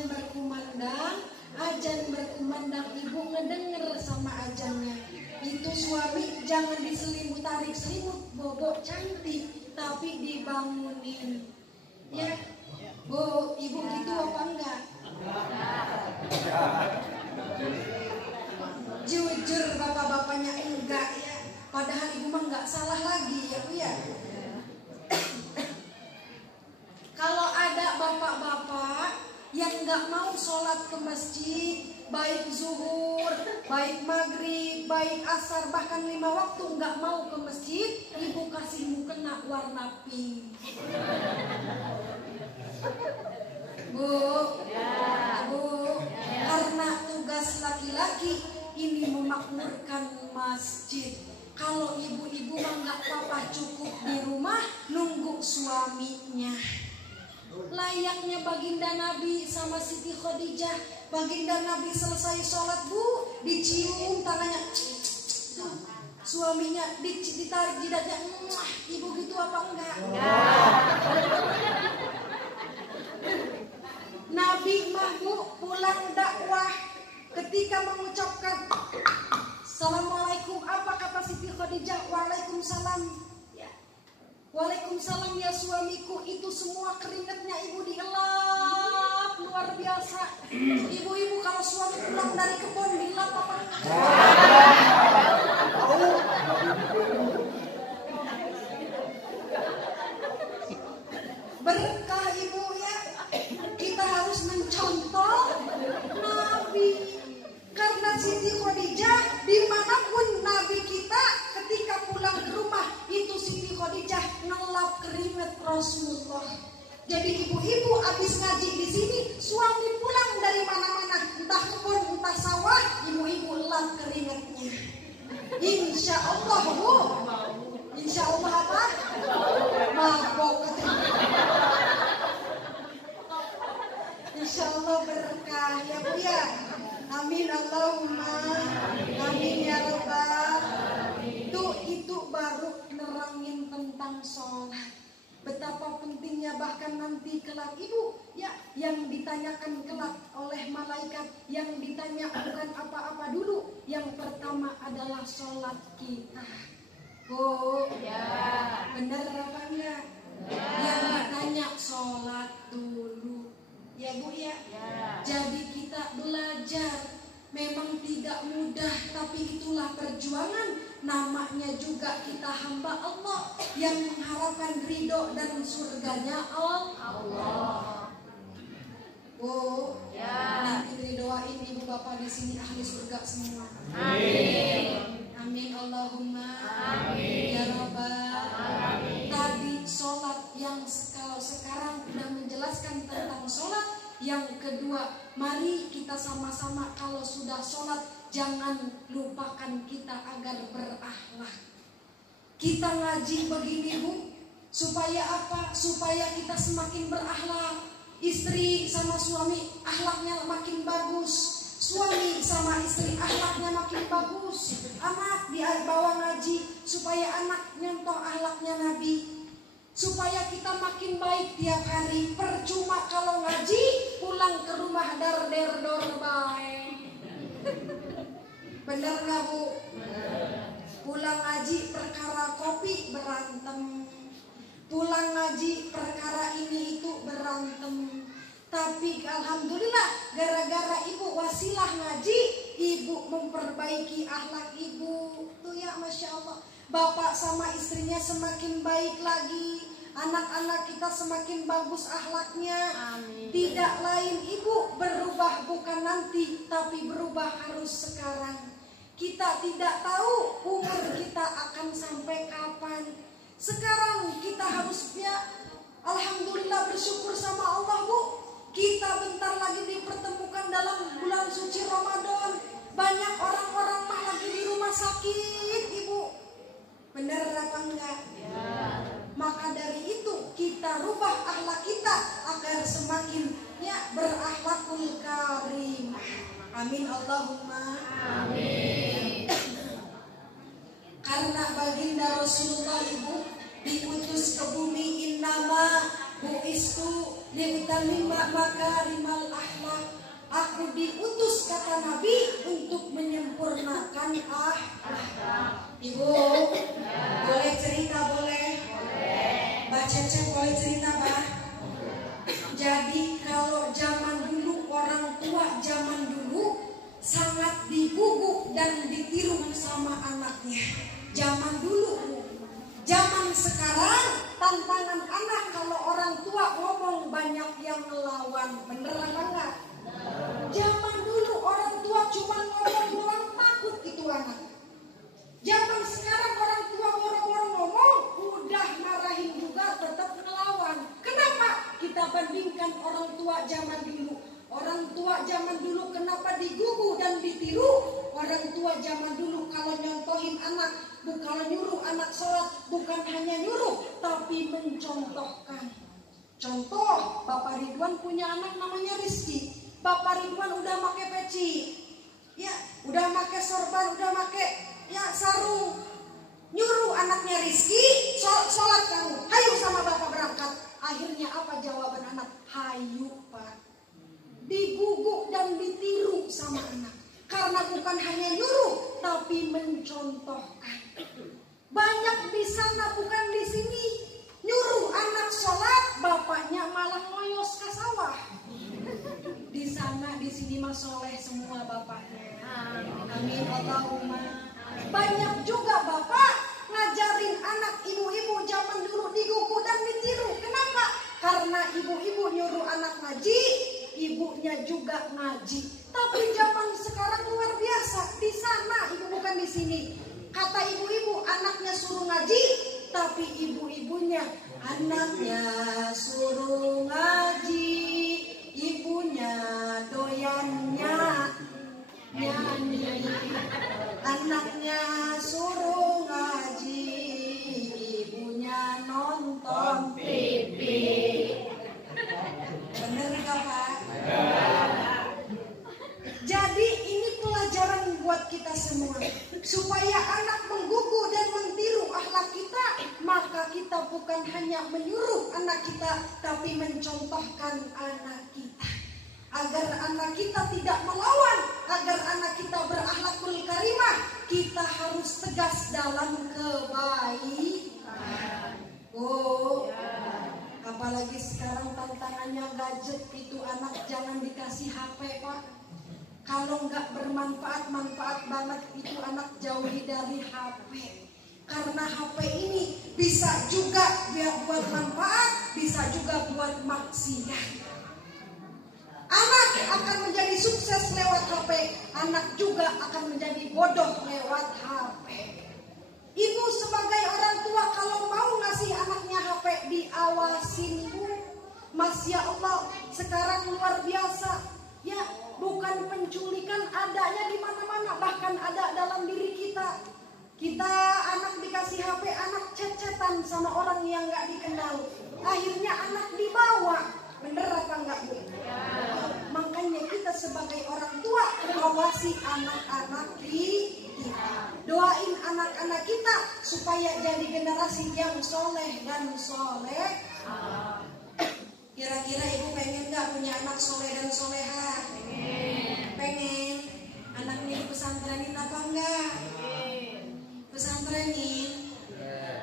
berkumandang ibu ngedenger sama azannya. Itu suami jangan diselimut tarik selimut bobo cantik tapi dibangunin. Ya, Bu, ibu gitu apa enggak? Jujur bapak-bapaknya enggak ya. Padahal ibu mah enggak salah lagi ya Bu ya. Kalau ada bapak-bapak yang enggak mau sholat ke masjid, baik zuhur, baik maghrib, baik asar, bahkan 5 waktu enggak mau ke masjid, ibu kasih mukena warna pink. Bu, karena tugas laki-laki ini memakmurkan masjid. Kalau ibu-ibu mah nggak apa-apa, cukup di rumah nunggu suaminya. Layaknya baginda Nabi sama Siti Khadijah. Baginda Nabi selesai sholat Bu, dicium tangannya, tuh suaminya ditarik jidatnya. Ibu gitu apa enggak? Nabi Mahmud pulang dakwah ketika mengucapkan Assalamualaikum, apa kata Siti Khadijah? Waalaikumsalam. Ya. Waalaikumsalam ya suamiku. Itu semua keringatnya ibu dielap luar biasa. Ibu-ibu kalau suami pulang dari kebun dilap apa enggak? Berkah ibu ya. Kita harus mencontoh Nabi. Karena Siti Khadijah dimanapun Nabi kita ketika pulang ke rumah itu Siti Khadijah ngelap keringat Rasulullah. Jadi ibu-ibu habis ngaji di sini, suami pulang dari mana-mana, entah kebun, entah sawah, ibu-ibu lap keringatnya. Insya Allah Bu. Insya Allah apa? Mabok. Insya Allah berkah ya Bu ya. Amin Allahumma amin ya Rabbal. Itu baru nerangin tentang sholat. Betapa pentingnya, bahkan nanti kelak ibu ya, yang ditanyakan kelak oleh malaikat, yang ditanya bukan apa-apa dulu. Yang pertama adalah sholat kita. Oh ya, benar apa enggak? Yang ditanya sholat dulu. Ya Bu ya. Jadi kita belajar. Memang tidak mudah, tapi itulah perjuangan. Namanya juga kita hamba Allah yang mengharapkan ridho dan surganya Allah. Oh, nanti didoain ibu bapak di sini ahli surga semua. Amin. Amin Allahumma. Amin. Ya Rabbal. Tadi sholat yang sekarang sudah menjelaskan tentang sholat. Yang kedua, mari kita sama-sama kalau sudah sholat jangan lupakan kita agar berakhlak. Kita ngaji begini Bu, supaya apa? Supaya kita semakin berakhlak. Istri sama suami akhlaknya makin bagus, suami sama istri akhlaknya makin bagus. Anak dibawa ngaji supaya anak nyontoh akhlaknya Nabi. Supaya kita makin baik tiap hari. Percuma kalau ngaji pulang ke rumah dar-der-dor baik. Bener gak Bu? Pulang ngaji perkara kopi berantem, pulang ngaji perkara ini itu berantem. Tapi alhamdulillah gara-gara ibu wasilah ngaji, ibu memperbaiki akhlak ibu. Tuh ya Masya Allah. Bapak sama istrinya semakin baik lagi, anak-anak kita semakin bagus akhlaknya. Amin. Tidak lain ibu, berubah bukan nanti, tapi berubah harus sekarang. Kita tidak tahu umur kita akan sampai kapan. Sekarang kita harus ya, alhamdulillah bersyukur sama Allah Bu. Kita bentar lagi dipertemukan dalam bulan suci Ramadan. Banyak orang-orang mah lagi di rumah sakit ibu. Benar apa enggak? Ya. Maka dari itu merubah akhlak kita agar semakin berakhlakul karimah. Amin Allahumma amin. Karena baginda Rasulullah Ibu diutus ke bumi, innama bu'istu liutamimma makarimal akhlak. Aku diutus kata Nabi untuk menyempurnakan akhlak. Ibu boleh cerita? Boleh. Mbak Cecep boleh cerita, Mbak? Jadi kalau zaman dulu, orang tua zaman dulu sangat diguguk dan ditiru sama anaknya. Zaman dulu. Zaman sekarang tantangan anak kalau orang tua ngomong banyak yang ngelawan. Bener apa enggak? Zaman dulu orang tua cuma ngomong doang, takut itu anak. Zaman sekarang orang tua orang-orang ngomong udah marahin juga tetap ngelawan. Kenapa? Kita bandingkan orang tua zaman dulu. Orang tua zaman dulu kenapa digugu dan ditiru? Orang tua zaman dulu kalau nyontohin anak, bukan nyuruh anak sholat, bukan hanya nyuruh, tapi mencontohkan. Contoh, Bapak Ridwan punya anak namanya Rizky. Bapak Ridwan udah pakai peci, udah pakai sorban, udah pakai sarung. Nyuruh anaknya Rizky, sholat kamu, hayu sama Bapak berangkat. Akhirnya apa jawaban anak? Hayu Pak. Diguguk dan ditiru sama anak. Karena bukan hanya nyuruh, tapi mencontohkan. Banyak di sana bukan di sini. Nyuruh anak sholat, bapaknya malah ngoyos ke sawah. Di sana, di sini mah soleh semua bapaknya. Amin Allahumma. Banyak juga bapak ngajarin anak ibu-ibu zaman dulu digugu dan ditiru. Kenapa? Karena ibu-ibu nyuruh anak ngaji, ibunya juga ngaji. Tapi zaman sekarang luar biasa. Di sana, ibu bukan di sini. Kata ibu-ibu, anaknya suruh ngaji, tapi ibu-ibunya anaknya suruh ngaji, ibunya doyannya nyanyi. Anaknya suruh ngaji, ibunya nonton TV. Bener gak Pak? Jadi ini pelajaran buat kita semua. Supaya anak menggugu dan mentiru akhlak kita, maka kita bukan hanya menyuruh anak kita, tapi mencontohkan anak kita. Agar anak kita tidak melawan, agar anak kita berakhlakul karimah, kita harus tegas dalam kebaikan. Apalagi sekarang tantangannya gadget itu, anak jangan dikasih HP Pak. Kalau nggak bermanfaat, manfaat banget itu anak jauhi dari HP. Karena HP ini bisa juga buat manfaat, bisa juga buat maksiat. Anak akan menjadi sukses lewat HP, anak juga akan menjadi bodoh lewat HP. Ibu sebagai orang tua kalau mau ngasih anaknya HP, diawasin Bu. Masya Allah, sekarang luar biasa. Ya, bukan penculikan, adanya di mana-mana, bahkan ada dalam diri kita. Kita anak dikasih HP, anak chat-chatan sama orang yang nggak dikenal. Akhirnya anak dibawa. Bener apa enggak Bu? Makanya kita sebagai orang tua awasi anak-anak kita. Doain anak-anak kita supaya jadi generasi yang soleh dan soleh. Kira-kira ibu pengen gak punya anak soleh dan soleha? Pengen. Anaknya dipesantrenin apa enggak? Pesantrenin.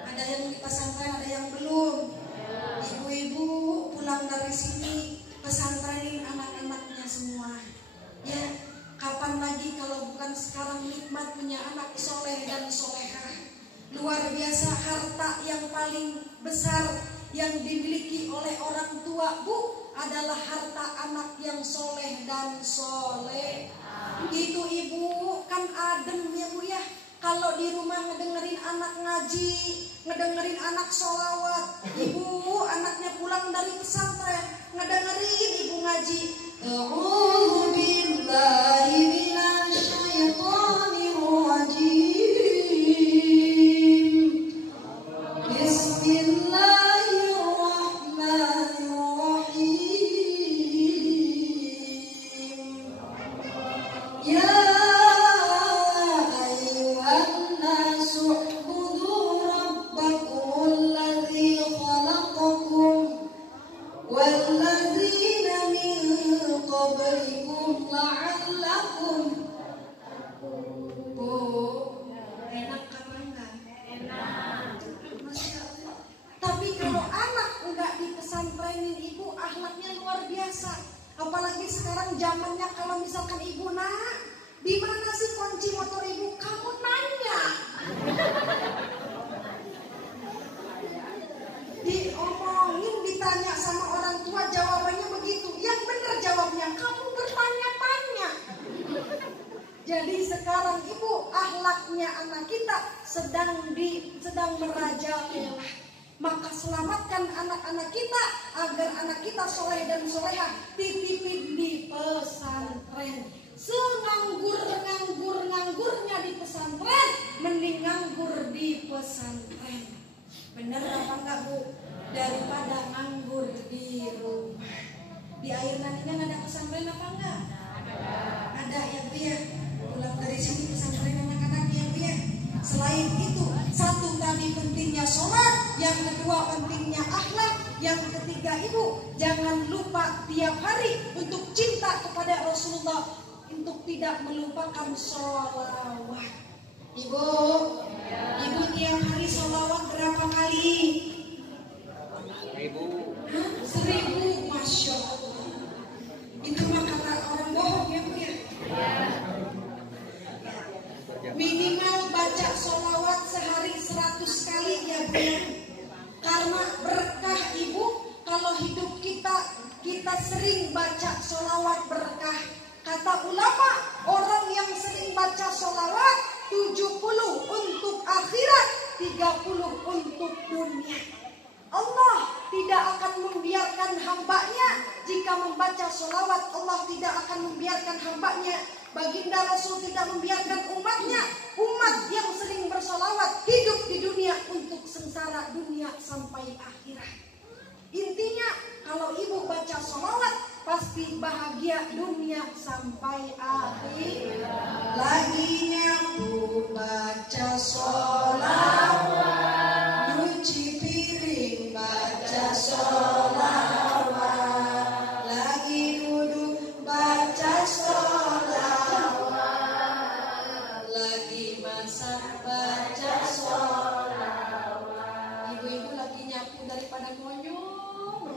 Ada yang di pesantren, ada yang belum. Ibu-ibu pulang dari sini pesantrenin anak-anaknya semua. Ya, kapan lagi kalau bukan sekarang nikmat punya anak soleh dan soleha. Luar biasa, harta yang paling besar yang dimiliki oleh orang tua Bu adalah harta anak yang soleh dan soleh. Itu ibu kan adem ya Bu ya. Kalau di rumah ngedengerin anak ngaji, ngedengerin anak sholawat, ibu anaknya pulang dari pesantren, ngedengerin ibu ngaji. A'udzu billahi minasyaitonir rajim. Bismillahirrahmanirrahim. Apalagi sekarang zamannya kalau misalkan ibu nak, di mana sih kunci motor ibu? Kamu nanya. Diomongin, ditanya sama orang tua, jawabannya begitu. Yang benar jawabnya, kamu bertanya-tanya. Jadi sekarang ibu, akhlaknya anak kita sedang merajalela. Maka selamatkan anak-anak kita agar anak kita soleh dan soleha. Titipin di pesantren. Senganggur-nganggurnya di pesantren, mending nganggur di pesantren. Bener apa enggak Bu? Daripada nganggur di rumah. Di air nantinya ada pesantren apa enggak? Ada ya Bu ya. Pulang dari sini pesantren anak-anak ya Bu ya. Selain itu, satu tadi pentingnya sholat, yang kedua pentingnya akhlak, yang ketiga ibu jangan lupa tiap hari untuk cinta kepada Rasulullah, untuk tidak melupakan sholawat. Ibu tiap hari sholawat berapa kali? 1000, Masya Allah. Itu mah kata orang bohong ya Bu ya. Minimal baca sholawat sehari 100 kali ya Bu ya. Karena berkah ibu, kalau hidup kita sering baca sholawat berkah. Kata ulama, orang yang sering baca sholawat 70 untuk akhirat, 30 untuk dunia. Allah tidak akan membiarkan hambanya jika membaca sholawat. Allah tidak akan membiarkan hambanya. Baginda Rasul tidak membiarkan umatnya, umat yang sering bersolawat hidup di dunia untuk sengsara dunia sampai akhirat. Intinya kalau ibu baca solawat pasti bahagia dunia sampai akhir. Lagi nyapu baca solawat, nyuci piring baca solawat, lagi duduk baca solawat, lagi masak baca solawat. Ibu-ibu lagi nyapu daripada ngonyong,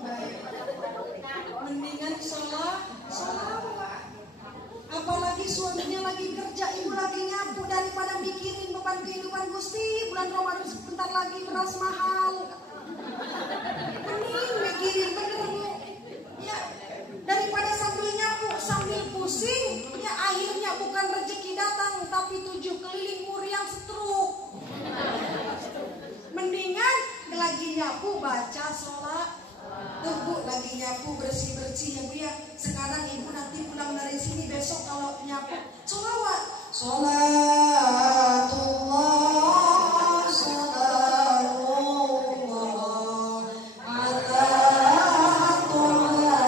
mendingan solawat. Apalagi suaminya lagi kerja, ibu lagi nyapu daripada mikirin beban kehidupan Gusti. Bulan Ramadan sebentar lagi beras mahal. Mending mikirin bener Bu. Ya, daripada sambil nyapu sambil pusing, ya akhirnya bukan rezeki datang tapi 7 keliling muriang setruk. Mendingan lagi nyapu baca sholat. Tuh Bu, lagi nyapu bersih-bersih ya Bu ya. Sekarang ibu nanti pulang dari sini, besok kalau nyapu sholawat. Sholatullah, salamullah ala toha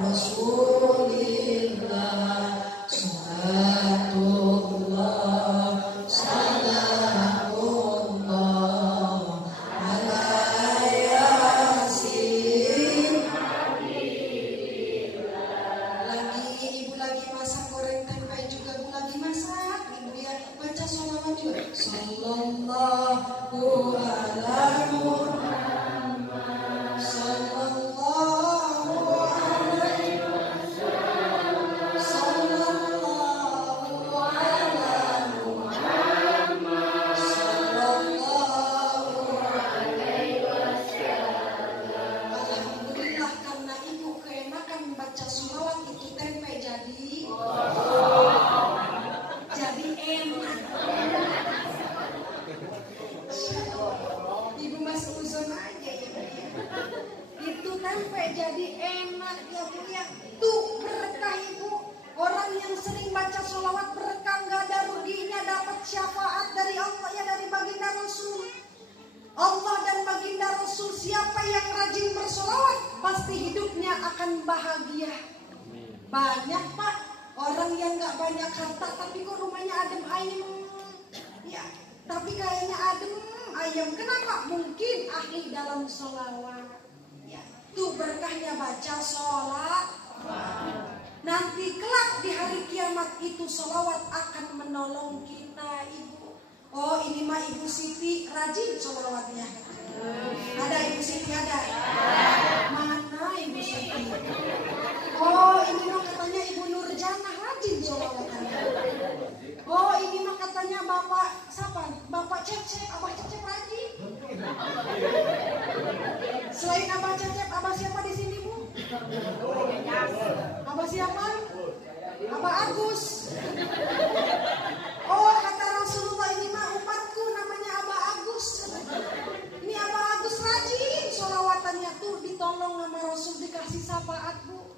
Rasulillah. Sholatullah, salamullah ala yasin. Ibu lagi masak goreng tempe juga, Bu lagi masak ibu ya, baca sholawat juga. Sallallahu ala Muhammad, sallallahu alaihi wasallam, sallallahu ala Muhammad, sallallahu alaihi wasallam. Alhamdulillah karena ibu keenakan baca sholawat itu tempe jadi enak. Ibu mas uzon aja ya Bu ya. Itu tempe jadi enak ya Bu ya. Tuh berkah ibu. Orang yang sering baca sholawat berkah, nggak ada ruginya, dapat syafaat dari Allah ya, dari baginda Rasul. Allah dan baginda Rasul, siapa yang rajin bersolawat pasti hidupnya akan bahagia. Banyak Pak orang yang nggak banyak harta tapi kok rumahnya adem ayem ya, tapi kayaknya adem ayem. Kenapa? Mungkin ahli dalam sholawat ya. Tuh berkahnya baca sholat. Nanti kelak di hari kiamat itu sholawat akan menolong kita ibu. Oh ini mah Ibu Siti rajin sholawatnya. Ada Ibu Siti ada? Mana Ibu Siti? Oh siapa? Abah Agus. Oh, kata Rasulullah, ini mah umatku namanya Abah Agus. Ini Abah Agus rajin sholawatannya tuh, ditolong sama Rasul, dikasih syafaat, Bu.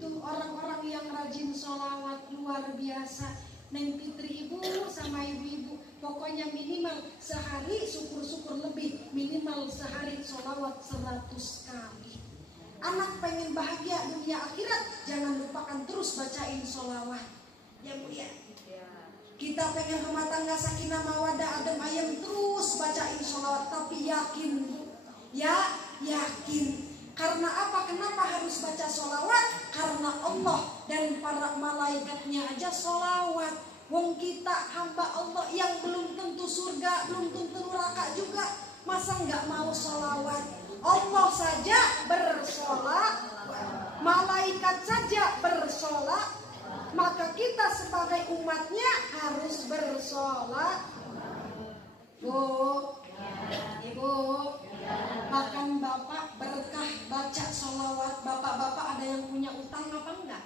Tuh orang-orang yang rajin sholawat luar biasa. Neng Fitri ibu sama ibu-ibu, pokoknya minimal sehari syukur-syukur lebih, minimal sehari sholawat 100 kali. Anak pengen bahagia dunia akhirat, jangan lupakan terus bacain sholawat. Ya Bu ya. Kita pengen rumah tangga sakinah mawaddah adem ayem, terus bacain sholawat. Tapi yakin Bu, ya yakin. Karena apa? Kenapa harus baca sholawat? Karena Allah dan para malaikatnya aja sholawat. Wong kita hamba Allah yang belum tentu surga, belum tentu neraka juga, masa nggak mau sholawat? Allah saja bersolat, malaikat saja bersolat, maka kita sebagai umatnya harus bersolat. Bu, Ibu, bahkan Bapak berkah baca sholawat. Bapak-bapak ada yang punya utang apa enggak?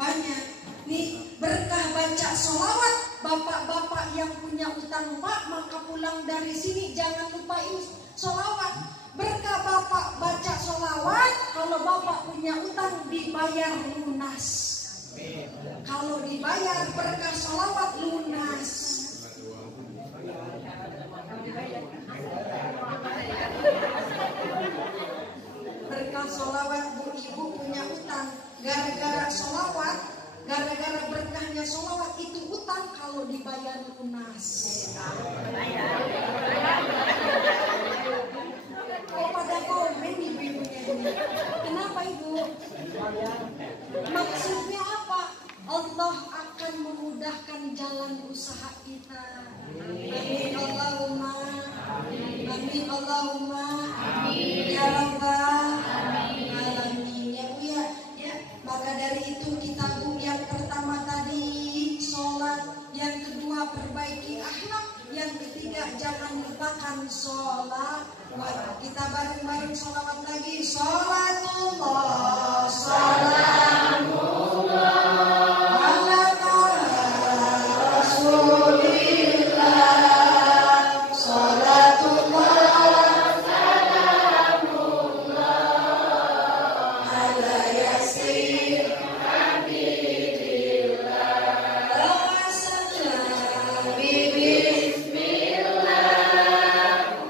Banyak. Nih berkah baca sholawat. Bapak-bapak yang punya utang Pak, maka pulang dari sini jangan lupain sholawat. Berkah Bapak baca sholawat, kalau Bapak punya utang dibayar lunas. Kalau dibayar berkah sholawat lunas. Berkah sholawat, Bu, ibu punya utang, gara-gara sholawat, gara-gara berkahnya sholawat, itu utang kalau dibayar lunas. Kok pada komen ibu-ibunya ini? Kenapa Ibu? Maksudnya apa? Allah akan memudahkan jalan usaha kita. Amin Allahumma. Amin Allahumma. Ya Rabbal Alamin. Ya Bu ya. Maka dari itu kita Bu, yang pertama tadi sholat, yang kedua perbaiki akhlak, yang ketiga jangan lupakan sholat. Kita bareng-bareng sholawat lagi. Sholatullah, sholamullah ala Rasulillah. Sholatullah, salamullah ala Yasin Habibillah. Wassalam bismillah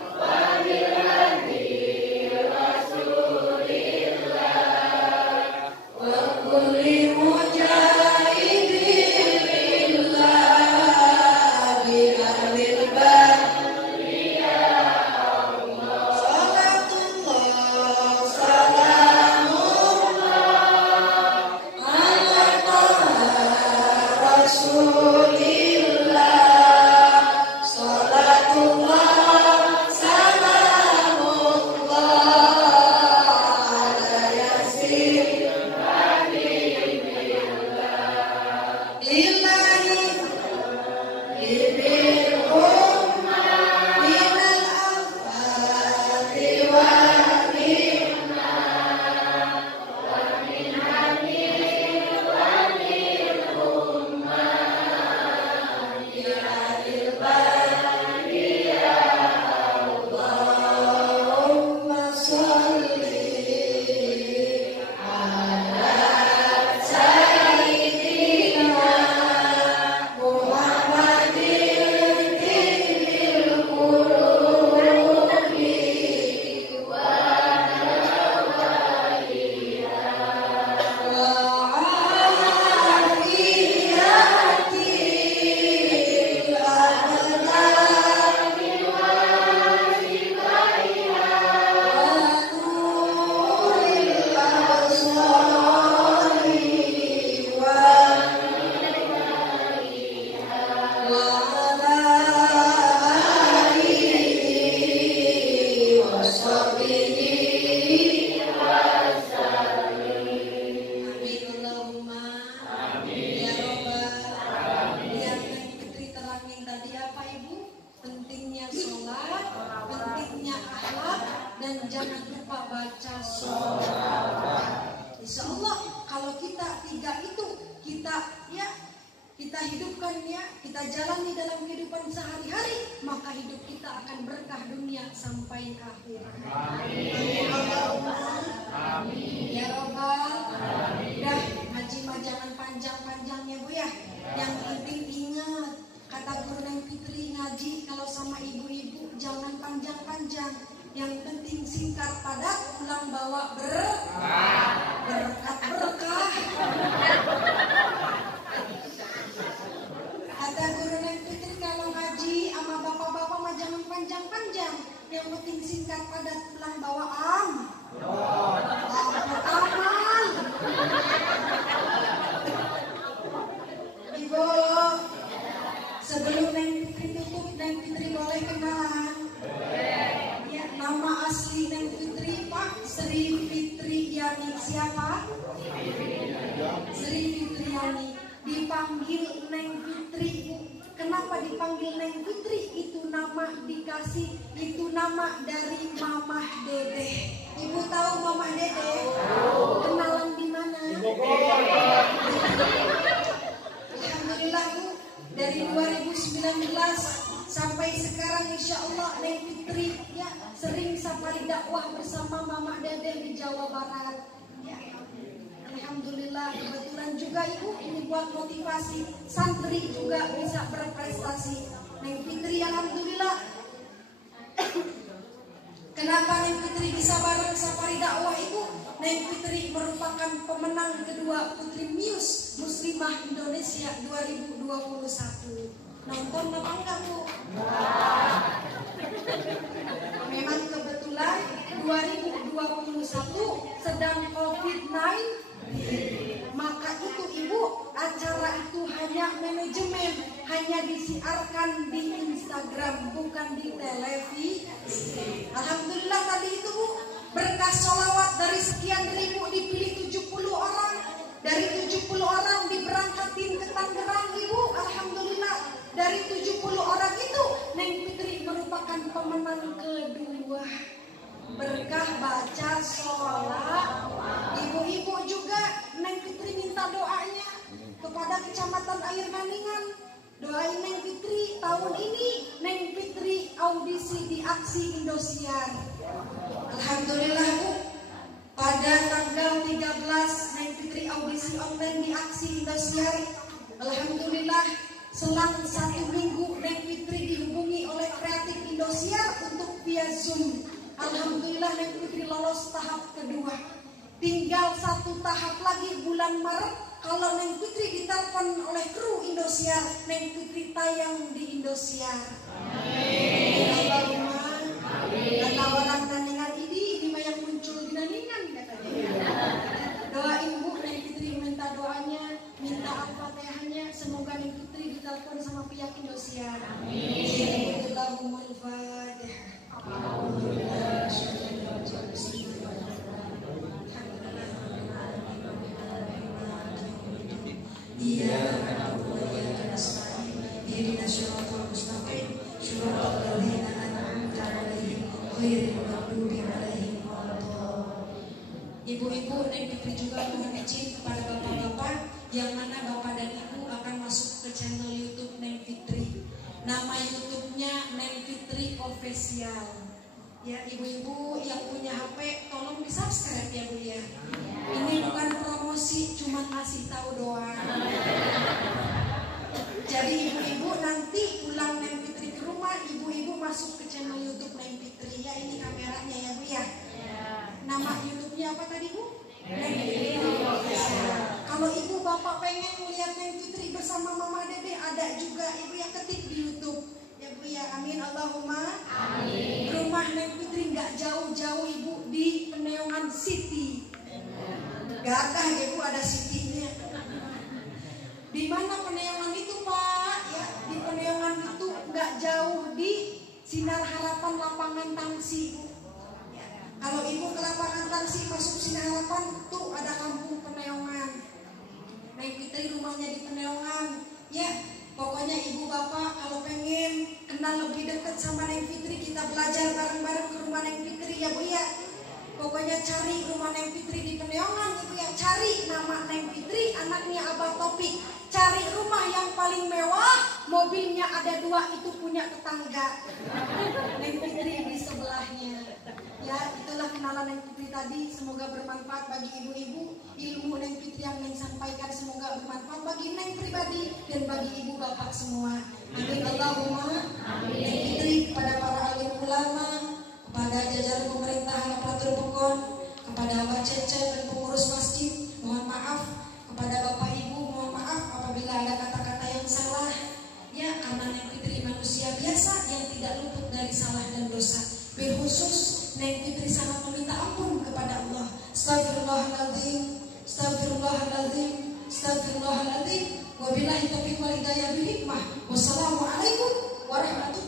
wa bilhadi Rasulillah wa kulli mujahidin billah bi ahlil badri ya Allah. Salatullah, salamullah ala Rasulillah. Salatullah, salamullah ala Yasin Habibillah. Lillahi libil ummah minal afati wa minna wa min hamil wa lil ummah ya lil bari ya Allahumma sholli ala sayyidina Muhammadin tilil qulubi wa nawaiha wa afiyatil adnani wa sifaiha wa nuril absari wa ala alihi wa sahbihi wa sallim. Amin Allahumma. Ya Rabbal. Yang Fitri terangin tadi apa Ibu? Pentingnya sholat, pentingnya akhlak, dan jangan lupa baca sholawat. Insya Allah kalau kita tiga itu kita hidupkan ya, kita jalani dalam kehidupan sehari-hari, maka hidup kita akan berkah dunia sampai akhir. Amin. Amin. Ya Rabbal. Dah, ngaji mah jangan panjang-panjangnya Bu ya. Yang penting ingat kata Guru Neng Fitri, ngaji kalau sama ibu-ibu jangan panjang-panjang. Yang penting singkat padat, pulang bawa berkah. Kata Guru Neng Fitri kalau ngaji sama bapak-bapak mah jangan panjang-panjang. Yang penting singkat padat, pulang bawa amal. Ibu, sebelum Neng Fitri tutup, Neng Fitri boleh kenalan? Ya, nama asli Neng Fitri Pak Sri Fitriani. Siapa? Sri Fitriani. Dipanggil Neng Fitri. Kenapa dipanggil Neng Fitri? Itu nama dikasih, itu nama dari Mamah Dede. Ibu tahu Mamah Dede? Kenalan di mana? Alhamdulillah Bu, dari 2019 sampai sekarang insya Allah Neng Fitri ya sering safari dakwah bersama Mamah Dede di Jawa Barat. Ya. Alhamdulillah, kebetulan juga Ibu ini buat motivasi santri juga bisa berprestasi. Neng Fitri alhamdulillah. Kenapa Neng Fitri bisa bareng safari dakwah Ibu? Neng Fitri merupakan pemenang kedua Putri Muse Muslimah Indonesia 2021. Nonton apa enggak Bu? Memang kebetulan 2021 sedang COVID-19. Maka itu Ibu, acara itu hanya manajemen, hanya disiarkan di Instagram, bukan di televisi. Alhamdulillah tadi itu Bu, berkah sholawat dari sekian ribu dipilih 70 orang. Dari 70 orang diberangkatin ke Tangerang Ibu. Alhamdulillah dari 70 orang itu Neng Fitri merupakan pemenang kedua. Berkah baca sholat. Ibu-ibu juga Neng Fitri minta doanya kepada Kecamatan Air Naningan. Doain Neng Fitri tahun ini Neng Fitri audisi di Aksi Indosiar. Alhamdulillah Bu, pada tanggal 13 Neng Fitri audisi online di Aksi Indosiar. Alhamdulillah selang 1 minggu Neng Fitri dihubungi oleh Kreatif Indosiar untuk via Zoom. Alhamdulillah Neng Fitri lolos tahap kedua. Tinggal 1 tahap lagi bulan Maret. Kalau Neng Fitri ditelepon oleh kru Indosiar, Neng Fitri tayang di Indosiar. Amin. Kata orang Naningan ini mah yang muncul di Naningan katanya. Doain Bu, Neng Fitri minta doanya, minta Al-Fatihahnya, semoga Neng Fitri ditelepon sama pihak Indosiar. Amin. Allahumma al-Fatihah. Ibu-ibu, Neng Fitri juga mohon izin kepada bapak-bapak yang mana bapak dan ibu akan masuk ke channel YouTube Neng Fitri. Nama YouTube-nya Neng Fitri Official. Ya, ibu-ibu yang punya HP tolong di-subscribe ya Bu ya. Ini bukan promosi, cuma kasih tahu doang. Jadi ibu-ibu nanti pulang Neng Fitri ke rumah, ibu-ibu masuk ke channel YouTube Neng Fitri. Ya, ini kameranya ya Bu ya. Nama YouTube-nya apa tadi Bu? Neng Fitri Official. Kalau ibu bapak pengen melihat Neng Fitri bersama Mama Dede, ada juga ibu yang ketik di YouTube. Ya Bu ya, amin Allahumma. Amin. Rumah Neng Fitri nggak jauh-jauh Ibu, di Peneongan City. Gagah ya Bu, ada city-nya. Di mana Peneongan itu Pak? Ya, di Peneongan itu nggak jauh di Sinar Harapan Lapangan Tangsi Bu. Ya. Kalau Ibu ke Lapangan Tangsi masuk Sinar Harapan tuh ada kampung Peneongan. Neng Fitri rumahnya di Peneongan. Ya. Pokoknya ibu bapak kalau pengen kenal lebih dekat sama Neng Fitri, kita belajar bareng-bareng ke rumah Neng Fitri ya Bu ya. Pokoknya Pokoknya cari rumah Neng Fitri di Peneongan Ibu ya. Cari nama Neng Fitri, anaknya Abah Topik. Cari rumah yang paling mewah, mobilnya ada 2, itu punya tetangga. Neng Fitri di sebelahnya. Ya, itulah kenalan Neng Fitri tadi. Semoga bermanfaat bagi ibu-ibu. Ilmu Neng Fitri yang Neng sampaikan semoga bermanfaat bagi Neng pribadi dan bagi ibu bapak semua. Amin Allahumma. Neng Fitri kepada para alim ulama, kepada jajaran pemerintahan aparatur pekon, kepada Abah Cece dan pengurus masjid, mohon maaf. Kepada bapak ibu mohon maaf apabila ada kata-kata yang salah. Ya, karena Neng Fitri manusia biasa yang tidak luput dari salah dan dosa. Berkhusus Neng Fitri sangat meminta ampun kepada Allah. Astagfirullahaladzim, astagfirullahaladzim, astagfirullahaladzim. Wabillahi taufiq wal hidayah bil hikmah. Wassalamualaikum warahmatullahi